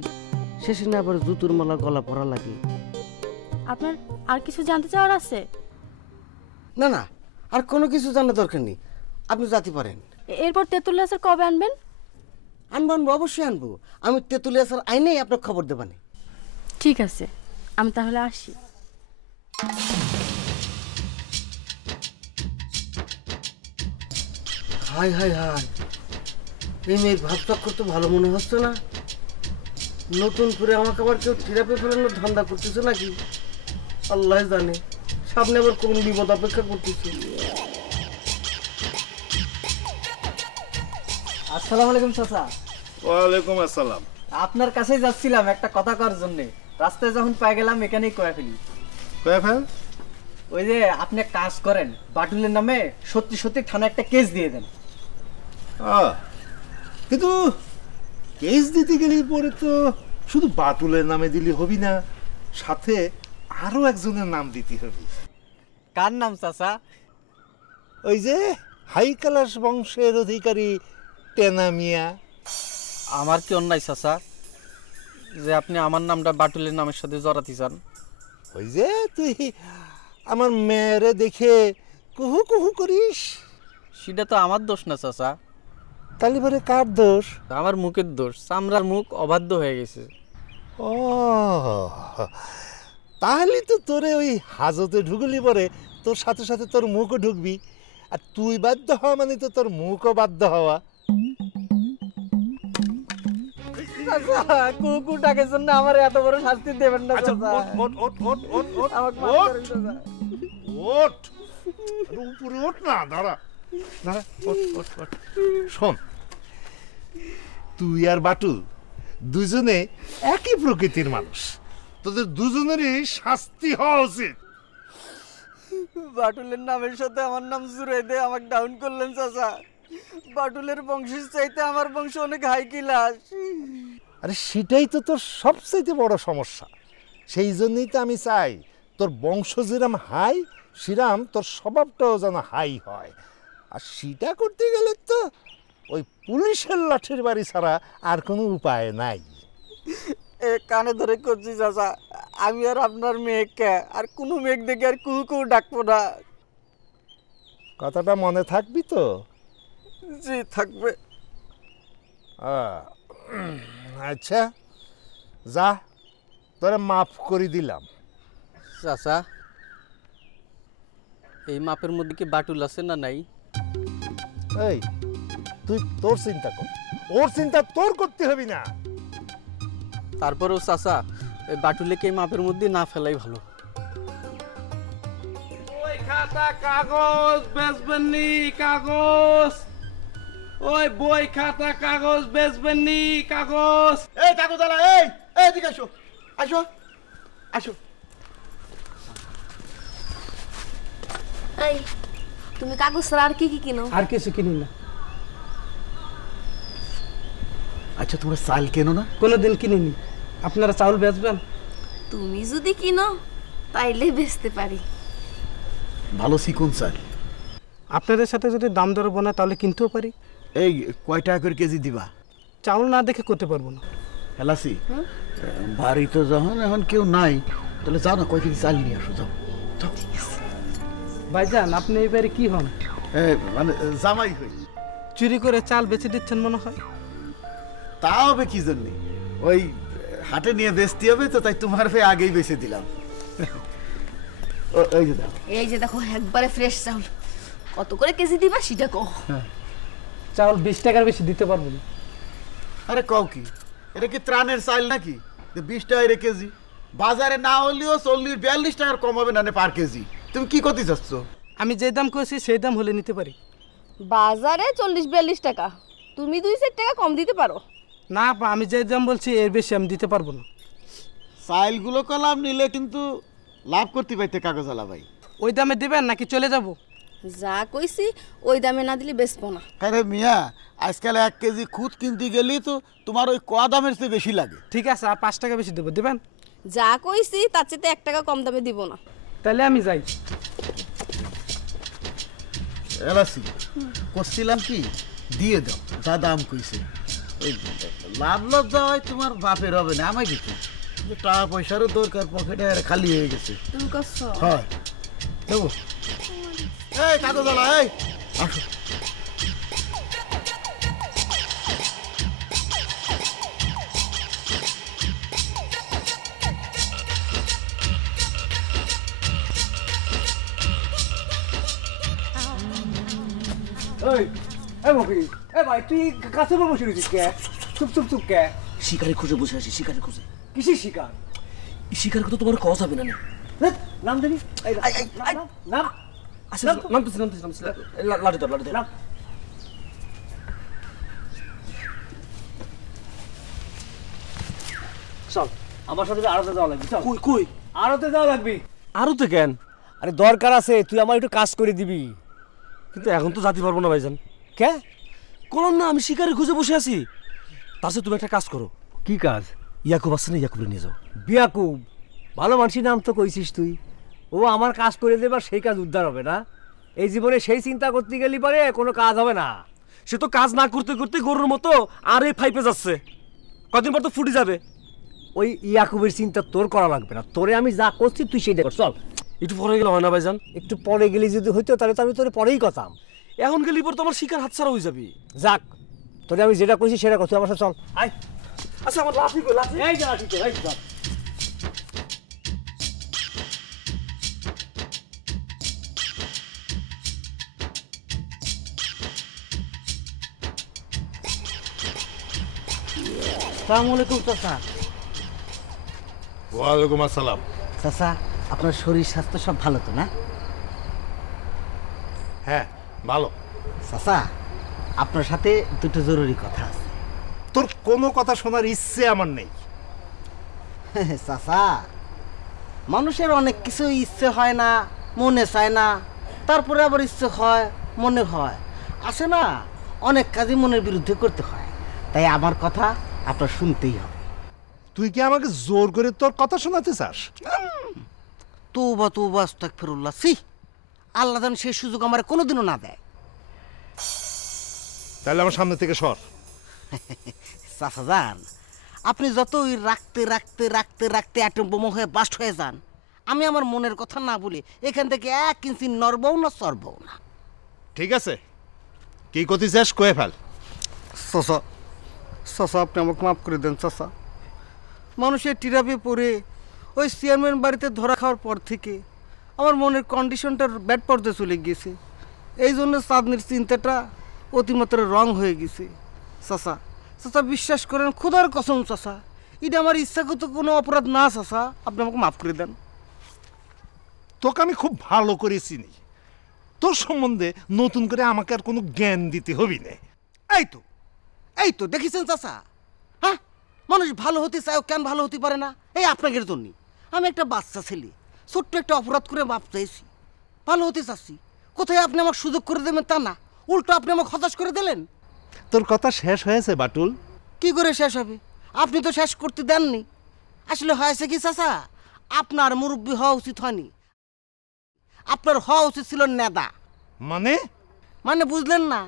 শেষে না আবার জুতোর মালা গলা পরা লাগে। আপনার আর কিছু জানতে চাওয়ার আছে? না না, আর কোনো কিছু জানার দরকার নেই, আপনি যেতে পারেন। এরপর তেঁতুলের আচার কবে আনবেন? আনবো আনবো, অবশ্যই আনবো। আমি তেঁতুলিয়া স্যার আইনেই আপনার খবর দেবানে। ঠিক আছে, আমি তাহলে আসি। হাই হাই হাই, এই মেয়ের ভাবচক্কর তো ভালো মনে হচ্ছে না। নতুন করে আমাকে আবার কেউ থেরাপি ফেলানোর ধান্দা করতেছে নাকি আল্লাহ জানে। সামনে আবার কোন বিপদ অপেক্ষা করতেছে। আসসালামু আলাইকুম চাচা। ওয়ালাইকুম আসসালাম। আপনার কাছেই যাচ্ছিলাম একটা কথা করার জন্য, রাস্তায় যখন পেয়ে গেলাম এখানেই কয়ে ফেলি। কয়ে ফেল? ওই যে আপনি কাজ করেন, বাটুলের নামে সত্যি সত্যি থানায় একটা কেস দিয়ে দেন। কিন্তু কেস দিতে গেলে পরে তো শুধু বাটুলের নামে দিলে হবি না, সাথে আরো একজনের নাম দিতে হবে। কার নাম চাচা? ওই যে হাই ক্লাস বংশের অধিকারী টেনা মিয়া। আমার কি অন্যায় চাচা যে আপনি আমার নামটা বাটুলের নামের সাথে জড়াতে চান? ওই যে তুই আমার মেয়েরে দেখে কুহু কুহু করিস, সেটা তো আমার দোষ না চাচা। তাহলে পরে কার দোষ? আমার মুখের দোষ, চামড়ার মুখ অবাধ্য হয়ে গেছে। ও, তাহলে তো তোরে ওই হাজতে ঢুকলি পরে তোর সাথে সাথে তোর মুখও ঢুকবি, আর তুই বাধ্য হওয়া মানে তো তোর মুখও বাধ্য হওয়া। কুকুরটাকে জন্য আমার এত বড় শাস্তি দেবেন না চাচা। উপরে ওঠ না, দাঁড়া দাঁড়া, শোন, তুই আর বাটুল দুজনে একই প্রকৃতির মানুষ, তোদের দুজনেরই শাস্তি হওয়া উচিত। বাটুলের নামের সাথে আমার নাম জুড়ে দিয়ে আমাকে ডাউন করলেন চাচা। বাটুলের বংশের চাইতে আমার বংশ অনেক হাই ক্লাস। আরে সেটাই তো তোর সবচেয়ে বড় সমস্যা। সেই জন্যই তো আমি চাই তোর বংশ যেরাম হাই, সেরাম তোর স্বভাবটাও যেন হাই হয়। আর সেটা করতে গেলে তো ওই পুলিশের লাঠির বাড়ি ছাড়া আর কোনো উপায় নাই। এ কানে ধরে করছি চাচা, আমি আর আপনার মেয়েকে আর কোনো মেয়ে দেখে আর কুকু ডাকবো না। কথাটা মনে থাকবি তো? জি থাকবে। আচ্ছা যা, তোরা মাফ করে দিলাম। চাচা, এই মাপের মধ্যে কি বাটুল আছে না নাই? এই তুই তোর চিন্তা কর, ওর চিন্তা তোর করতে হবে না। তারপরেও চাচা, এই বাটুলেকে এই মাপের মধ্যে না ফেলাই ভালো। ওই খাতা কাগজ বেচবেন নি? কাগজ, ওই বই খাতা কাগজ বেচবেন নি? কাগজ। এই কাগজওয়ালা, এই এদিকে আসো, আসো আসো। এই তুমি কাগজ ছাড়া আর কি কি কিনো? আর কিছু কিনি না। আচ্ছা তোমরা চাল কেনো না? কোনোদিন কিনিনি। আপনারা চাউল বেচবেন? তুমি যদি কিনো তাইলে বেচতে পারি। ভালো চিকন চাল। আপনাদের সাথে যদি দাম দর বনে তাহলে কিনতেও পারি। এই কয় টাকা করে কেজি দিবা? চাউল না দেখে করতে পারবো না। হেলাসি, বাড়ি তো যখন এখন কেউ নাই, তাহলে যাও না কয় কেজি চাল নিয়ে আসো, যাও। ভাইজান, আপনি এবারে কি হন? মানে জামাই হই। চুরি করে চাল বেচে দিচ্ছেন মনে হয়। তা হবে কি জন্য? ওই হাটে নিয়ে বেচতে হবে তো, তাই তোমার ফে আগেই বেচে দিলাম। এই যে দাও। এই যে দেখো একবারে ফ্রেশ চাউল। কত করে কেজি দিবা সেটা কও। চাউল 20 টাকার বেশি দিতে পারবো না। আরে কও কি, এটা কি ত্রাণের চাল নাকি 20 টাকা কেজি? বাজারে না হলেও 40-42 টাকার কম হবে না পার কেজি। তুমি কি করতে চাচ্ছ? আমি যে দাম কইছি সেই দাম হলে নিতে পারি। বাজারে 40-42 টাকা, তুমি 2-4 টাকা কম দিতে পারো না। আমি যে দাম বলছি এর বেশি আমি দিতে পারবো না। চাইলগুলো কলাম নিলে কিন্তু লাভ করতে পাইতে কাগজওয়ালা ভাই। ওই দামে দিবেন নাকি চলে যাব? যা কইছি ওই দামে না দিলে বেচবো না। আরে মিয়া, আজকাল 1 কেজি খুদ কিনতে গেলেই তো তোমার ওই কয়া দামের চেয়ে বেশি লাগে। ঠিক আছে, আর 5 টাকা বেশি দেবো, দিবেন? যা কইছি তার চেয়ে 1 টাকা কম দামে দিব না। তাহলে আমি যাই। এলাসি করছিলাম কি, দিয়ে দাও যা দাম কইছে। ওই লাভ লজ্জা হয় তোমার বাপের হবে না, আমায় দিতে টাকা পয়সারও দরকার, পকেটে খালি হয়ে গেছে। তুমি কইছো? হ্যাঁ দেবো। এই কাগজওয়ালা, এই আসো। ভাই তুই কাছে বসে রয়েছিস কে? চুপ চুপ চুপ কে? শিকারে খুঁজে বসে আছি, শিকারে খুঁজে। কিসের শিকার? শিকার কথা তোমার কওয়া যাবে না। নাম জানি নাম। আচ্ছা নামতেছি লাঠি ধর, লাঠি ধর। চল আমার সাথে আড়তে যাওয়া লাগবে। চল। কই কই? আড়তে যাওয়া লাগবে। আরোতে কেন? আরে দরকার আছে, তুই আমার একটু কাজ করে দিবি। কিন্তু এখন তো যেতে পারবো না ভাইজান। কে? বললাম না আমি শিকারে খুঁজে বসে আছি। তার সাথে তুমি একটা কাজ করো। কি কাজ? ইয়াকুব আছে না, ইয়াকুবরে নিয়ে যাও। বিয়াকুব? ভালো মানুষের নাম তো কইছিস তুই। ও আমার কাজ করে দেবে, সেই কাজ উদ্ধার হবে না। এই জীবনে সেই চিন্তা করতে গেলি পরে কোনো কাজ হবে না। সে তো কাজ না করতে করতে গরুর মতো আর এই ফাইপে যাচ্ছে, কদিন পর তো ফুটে যাবে। ওই ইয়াকুবের চিন্তা তোর করা লাগবে না, তোরে আমি যা করছি তুই সেইটা কর। চল। একটু পরে গেলে হয় না ভাইজান? একটু পরে গেলি যদি হইতো তাহলে তো আমি তোরে পরেই কথাম। এখন গেলি পর তো আমার শিকার হাতছাড়া হয়ে যাবি। যাক, তোরে আমি যেটা কইছি সেটা কর, তুই আমার সাথে চল। আয়। আচ্ছা আমার লাঠি কই? লাঠি এই যা, লাঠি তো এই যা। আসসালামু আলাইকুম চাচা। ওয়ালাইকুম আসসালাম। চাচা, আপনার শরীর স্বাস্থ্য সব ভালো তো না? হ্যাঁ ভালো। চাচা, আপনার সাথে দুটো জরুরি কথা আছে। তোর কোনো কথা শোনার ইচ্ছে আমার নেই। চাচা, মানুষের অনেক কিছু ইচ্ছে হয় না, মনে চায় না, তারপরে আবার ইচ্ছে হয়, মনে হয়। আসে না, অনেক কাজই মনের বিরুদ্ধে করতে হয়। তাই আমার কথা আপনার শুনতেই হবে। তুই কি আমাকে জোর করে তোর কথা শোনাতে চাস? তওবা তওবা আস্তাগফিরুল্লাহ। সি, আল্লাহ যেন সেই সুযোগ আমার কোনোদিনও না দেয়। তাহলে আমার সামনে থেকে সর। চাচা যান, আপনি যতই রাখতে রাখতে রাখতে রাখতে অ্যাটম বোমা হয়ে বাস্ট হয়ে যান, আমি আমার মনের কথা না বলে এখান থেকে 1 ইঞ্চি নড়বও না, সরবও না। ঠিক আছে, কি করতে চাস কয়ে ফেল। চাচা চাচা আপনি আমাকে মাফ করে দেন চাচা। মানুষের টিরাপে পড়ে ওই চেয়ারম্যান বাড়িতে ধরা খাওয়ার পর থেকে আমার মনের কন্ডিশনটা ব্যাড পর্যায়ে চলে গিয়েছে। এই জন্য চাঁদনির চিন্তাটা অতিমাত্রা রং হয়ে গেছে। চাচা চাচা বিশ্বাস করেন, খোদার কসম চাচা, এটা আমার ইচ্ছাকৃত কোনো অপরাধ না চাচা, আপনি আমাকে মাফ করে দেন। তোকে আমি খুব ভালো করে চিনি, তোর সম্বন্ধে নতুন করে আমাকে আর কোনো জ্ঞান দিতে হবি না। এই তো দেখেছেন চাচা, হ্যাঁ মানুষ ভালো হতে চায়, কেন ভালো হতে পারে না? এই আপনাদের জন্য আমি একটা বাচ্চা ছেলে, ছোট্ট একটা অপরাধ করে মাপ চাইছি, ভালো হতে চাচ্ছি। কোথায় আপনি আমাকে সুযোগ করে দেবেন তা না, উল্টো আপনি আমাকে হতাশ করে দিলেন। তোর কথা শেষ হয়েছে বাটুল? কি করে শেষ হবে? আপনি তো শেষ করতে দেননি। আসলে হয়েছে কি চাচা, আপনার মুরব্বী হওয়া উচিত হয়নি, আপনার হওয়া উচিত ছিল নেদা। মানে বুঝলেন না?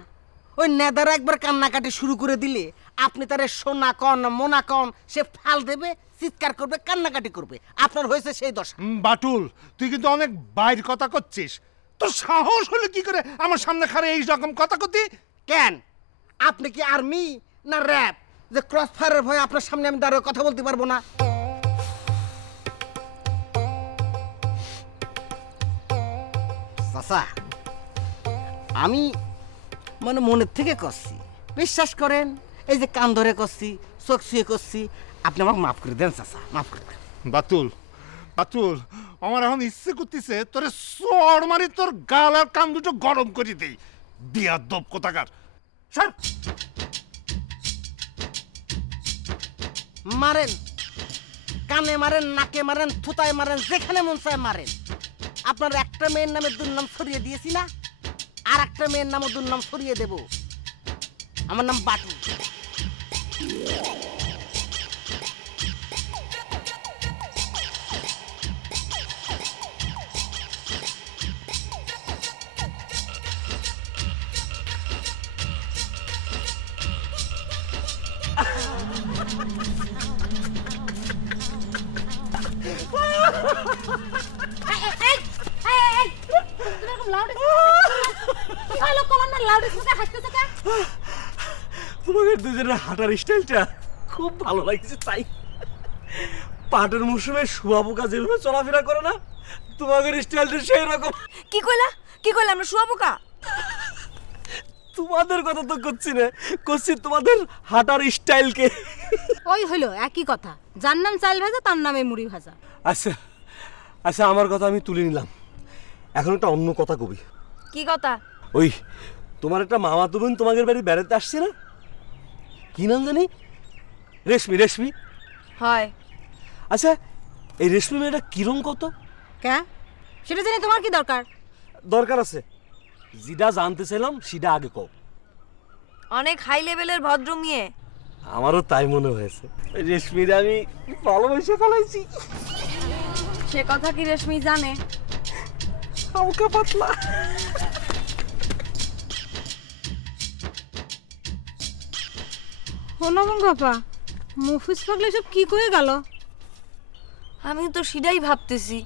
ওই নেদারা একবার কান্নাকাটি শুরু করে দিলে আপনি তারে সোনা কন মোনা কন, সে ফাল দেবে, চিৎকার করবে, কান্নাকাটি করবে। আপনার হয়েছে সেই দশা। বাটুল তুই কিন্তু অনেক বাইর কথা করছিস। তোর সাহস হলে কি করে আমার সামনে খারে এই রকম কথা কতি? কেন আপনি কি আর্মি না র্যাব যে ক্রস ফায়ারের ভয়ে আপনার সামনে আমি দাঁড়িয়ে কথা বলতে পারবো না? চাচা আমি মনের থেকে করছি, বিশ্বাস করেন। এই যে কান ধরে করছি, চোখ শুয়ে করছি, আপনি আমাকে মাফ করে দেন চাচা, মাফ করে দেন। বাতুল বাতুল আমার এখন ইচ্ছে করতেছে তোরে চড় মারি তোর গাল আর কান দুটো গরম করে দেই। বিয়াদব কোথাকার। মারেন, কানে মারেন, নাকে মারেন, থুতায় মারেন, যেখানে মন চায় মারেন। আপনার একটা মেয়ের নামে দুর্নাম ছড়িয়ে দিয়েছি না, আর একটা মেয়ের নামও দুর্নাম ছড়িয়ে দেব। আমার নাম বাটু। তোমাদের দুজনের হাঁটার স্টাইলটা খুব ভালো লাগছে। তাই পাটের মৌসুমে শুয়া পোকা যেভাবে চলাফেরা করে না, তোমাদের স্টাইলটা সেই রকম। কি কইলা আমরা শুয়া পোকা? তোমাদের কথা তো করছি না, করছি তোমাদের হাঁটার স্টাইলকে। ওই হলো একই কথা, যার নাম চাল ভাজা তার নামে মুড়ি ভাজা। আচ্ছা আচ্ছা আমার কথা আমি তুলে নিলাম, এখন একটা অন্য কথা কবি। কি কথা? ওই তোমার একটা মামা তো বোন তোমাদের বাড়ি বেড়াতে আসছে না, কি নাম জানি? রেশমি। রেশমি হয়। আচ্ছা এই রেশমি মেয়েটা কিরম কত? কে সেটা জানি তোমার কি দরকার? দরকার আছে, যেটা জানতে চাইলাম সেটা আগে কও। অনেক হাই লেভেলের ভদ্র মেয়ে। আমারও তাই মনে হয়েছে, রেশমির আমি ভালোবেসে ফেলাইছি। সে কথা কি রেশমি জানে? হালকা পাতলা। বাপা মুফিস পাগলে সব কি কয়ে গেল? আমি তো সেটাই ভাবতেছি,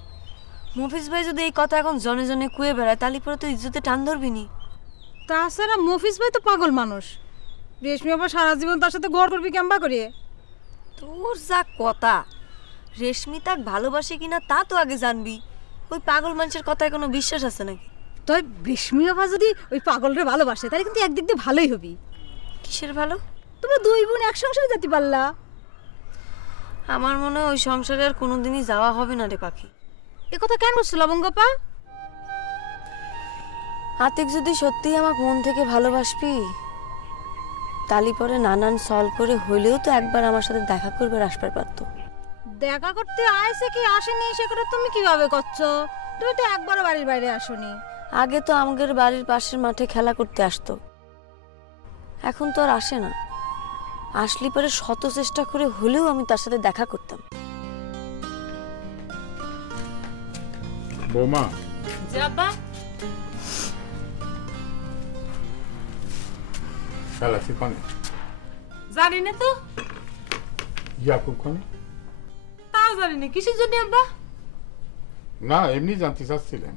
মুফিস ভাই যদি এই কথা এখন জনে জনে কুয়ে বেড়ায় তাহলে পরে তো ইজ্জতে টান ধরবি নি। তাছাড়া মুফিস ভাই তো পাগল মানুষ, রেশমি আবার সারা জীবন তার সাথে ঘর করবি কেমবা করিয়ে? তোর যা কথা, রেশমি তাক ভালোবাসে কিনা তা তো আগে জানবি। ওই পাগল মানুষের কথায় কোনো বিশ্বাস আছে নাকি? তাই রেশমি বাবা যদি ওই পাগলরে ভালোবাসে তাহলে কিন্তু একদিক দিয়ে ভালোই হবি। কিসের ভালো? তোমরা দুই বোন এক সংসারে যেতে পারলা। আমার মনে হয় ওই সংসারে আর কোনোদিনই যাওয়া হবে না রে পাখি। এ কথা কেন বলছো লবঙ্গপা? আতিক যদি সত্যিই আমাকে মন থেকে ভালোবাসবি তালি পরে নানান সল করে হইলেও তো একবার আমার সাথে দেখা করবে আসবার পারতো। দেখা করতে আইছে কি আসেনি সে কথা তুমি কিভাবে করছো? তুমি তো একবারও বাড়ির বাইরে আসোনি। আগে তো আমাদের বাড়ির পাশের মাঠে খেলা করতে আসতো, এখন তো আর আসে না। আসলে পরে শত চেষ্টা করে হলেও আমি তার সাথে দেখা করতাম। বৌমা যাবা খেলাছি কানে জানি না তো। ইয়াকুব খান? তাও জানি না কিসের জন্য আব্বা? না এমনি জানতে চাচ্ছিলেন।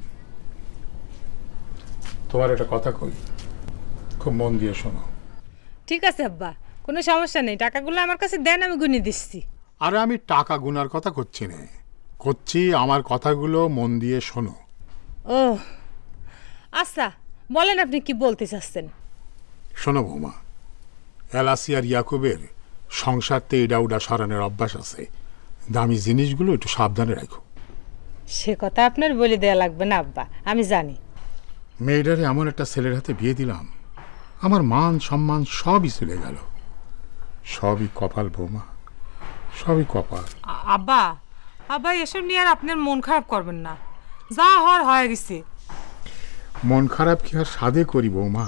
তোমার একটা কথা কই। খুব মন দিয়ে শোনো। ঠিক আছে আব্বা, কোনো সমস্যা নেই, টাকাগুলো আমার কাছে দেন, আমি গুনে দিচ্ছি। আরে আমি টাকা গুনার কথা করছি না, করছি আমার কথাগুলো মন দিয়ে শোনো। ও আচ্ছা, বলেন আপনি কি বলতে চাচ্ছেন। শোনো বৌমা, এলাসি আর ইয়াকুবের সংসারতে ইডা উডা সরানোর অভ্যাস আছে, দামি জিনিসগুলো একটু সাবধানে রাখো। সে কথা আপনার বলে দেওয়া লাগবে না আব্বা, আমি জানি। মেয়েটারে এমন একটা ছেলের হাতে বিয়ে দিলাম, আমার মান সম্মান সবই চলে গেল। সবই কপাল বৌমা, সবই কপাল। আব্বা আব্বা এসব নিয়ে আর আপনার মন খারাপ করবেন না, যা হওয়ার হয়ে গেছে। মন খারাপ কি আর সাধে করি বৌমা?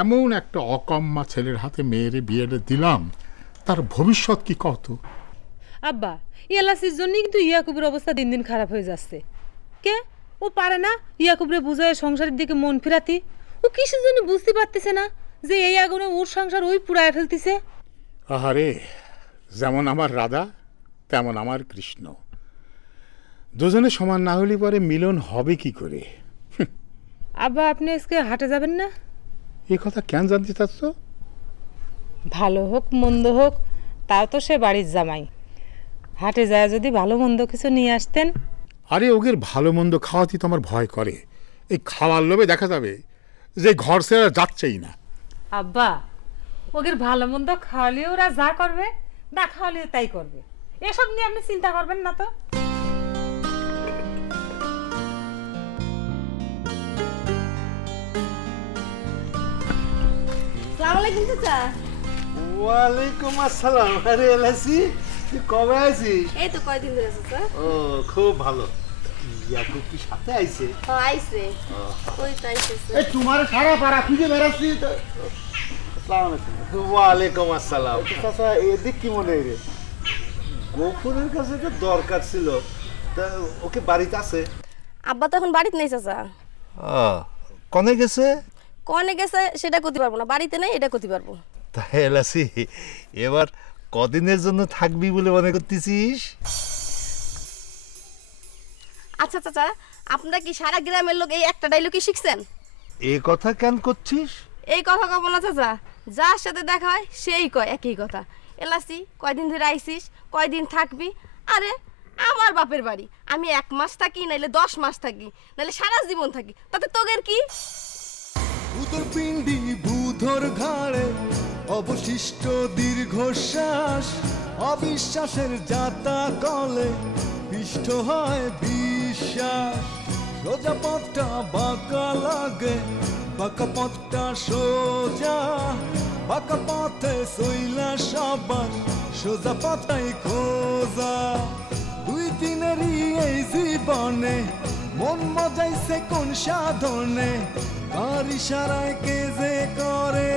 এমন একটা অকম্মা ছেলের হাতে মেয়েরে বিয়েটা দিলাম, তার ভবিষ্যৎ কি কত? আব্বা এলাসির জন্য কিন্তু ইয়াকুবের অবস্থা দিন দিন খারাপ হয়ে যাচ্ছে। কে ও পারে না ইয়াকুবরে বুঝায় সংসারের দিকে মন ফেরাতি? ও কিসের জন্য বুঝতে পারতেছে না যে এই আগুনে ওর সংসার ওই পুড়ায় ফেলতেছে? আহারে, যেমন আমার রাধা তেমন আমার কৃষ্ণ, দুজনে সমান না হলে পরে মিলন হবে কি করে? আব্বা আপনি আজকে হাটে যাবেন না? এ কথা কেন জানতে চাচ্ছ? ভালো হোক মন্দ হোক, তাও তো সে বাড়ির জামাই, হাটে যায় যদি ভালো মন্দ কিছু নিয়ে আসতেন। আরে ওদের ভালো মন্দ খাওয়াতে তো আমার ভয় করে, এই খাওয়ার লোভে দেখা যাবে যে ঘর ছেড়ে যাচ্ছেই না। আব্বা ওদের ভালো মন্দ খাওয়ালে ওরা যা করবে, না খাওয়ালে তাই করবে, এসব নিয়ে আপনি চিন্তা করবেন না তো। আসসালামু আলাইকুম চাচা। ওয়ালাইকুম আসসালাম। আরে এলাসি, তুই কবে আইছিস? এই তো কয়দিন ধরে চাচা। ও খুব ভালো। ইয়াকুব কি সাথে আইছে? ও আইছে। কই তাইছে? এই তোমার সারা পাড়া খুঁজে বেড়াচ্ছি তো। আসসালামু আলাইকুম। ওয়ালাইকুম আসসালাম। চাচা এদিক কি মনে রে? গোফরের কাছে তো দরকার ছিল, তা ওকে বাড়িতে আছে? আব্বা তো এখন বাড়িতে নেই চাচা। কনে গেছে? কনে গেছে সেটা করতে পারবো না, বাড়িতে নেই এটা করতে পারবো। তাই এলাসি, এবার কদিনের জন্য থাকবি বলে মনে করতেছিস? আচ্ছা চাচা, আপনারা কি সারা গ্রামের লোক এই একটা ডায়লগই শিখছেন? এই কথা কেন করছিস? এই কথা কব না চাচা, যার সাথে দেখা হয় সেই কয় একই কথা। এলাসি কয়দিন ধরে আইছিস, কয়দিন থাকবি? আরে আমার বাপের বাড়ি, আমি 1 মাস থাকি, নাইলে 10 মাস থাকি, নাইলে সারা জীবন থাকি, তাতে তোগের কি? উদর পিণ্ডি বুধর ঘাড়ে অবশিষ্ট দীর্ঘশ্বাস, অবিশ্বাসের যাতা কলে পিষ্ট হয় বিশ্বাস। সোজা পথটা বাঁকা লাগে, বাঁকা পথটা সোজা, বাঁকা পথে সইলা সবার, সোজা পথটাই খোঁজা। 2-3 এই জীবনে মন মজাইছে কোন সাধনে, আর ইশারায় কে যে করে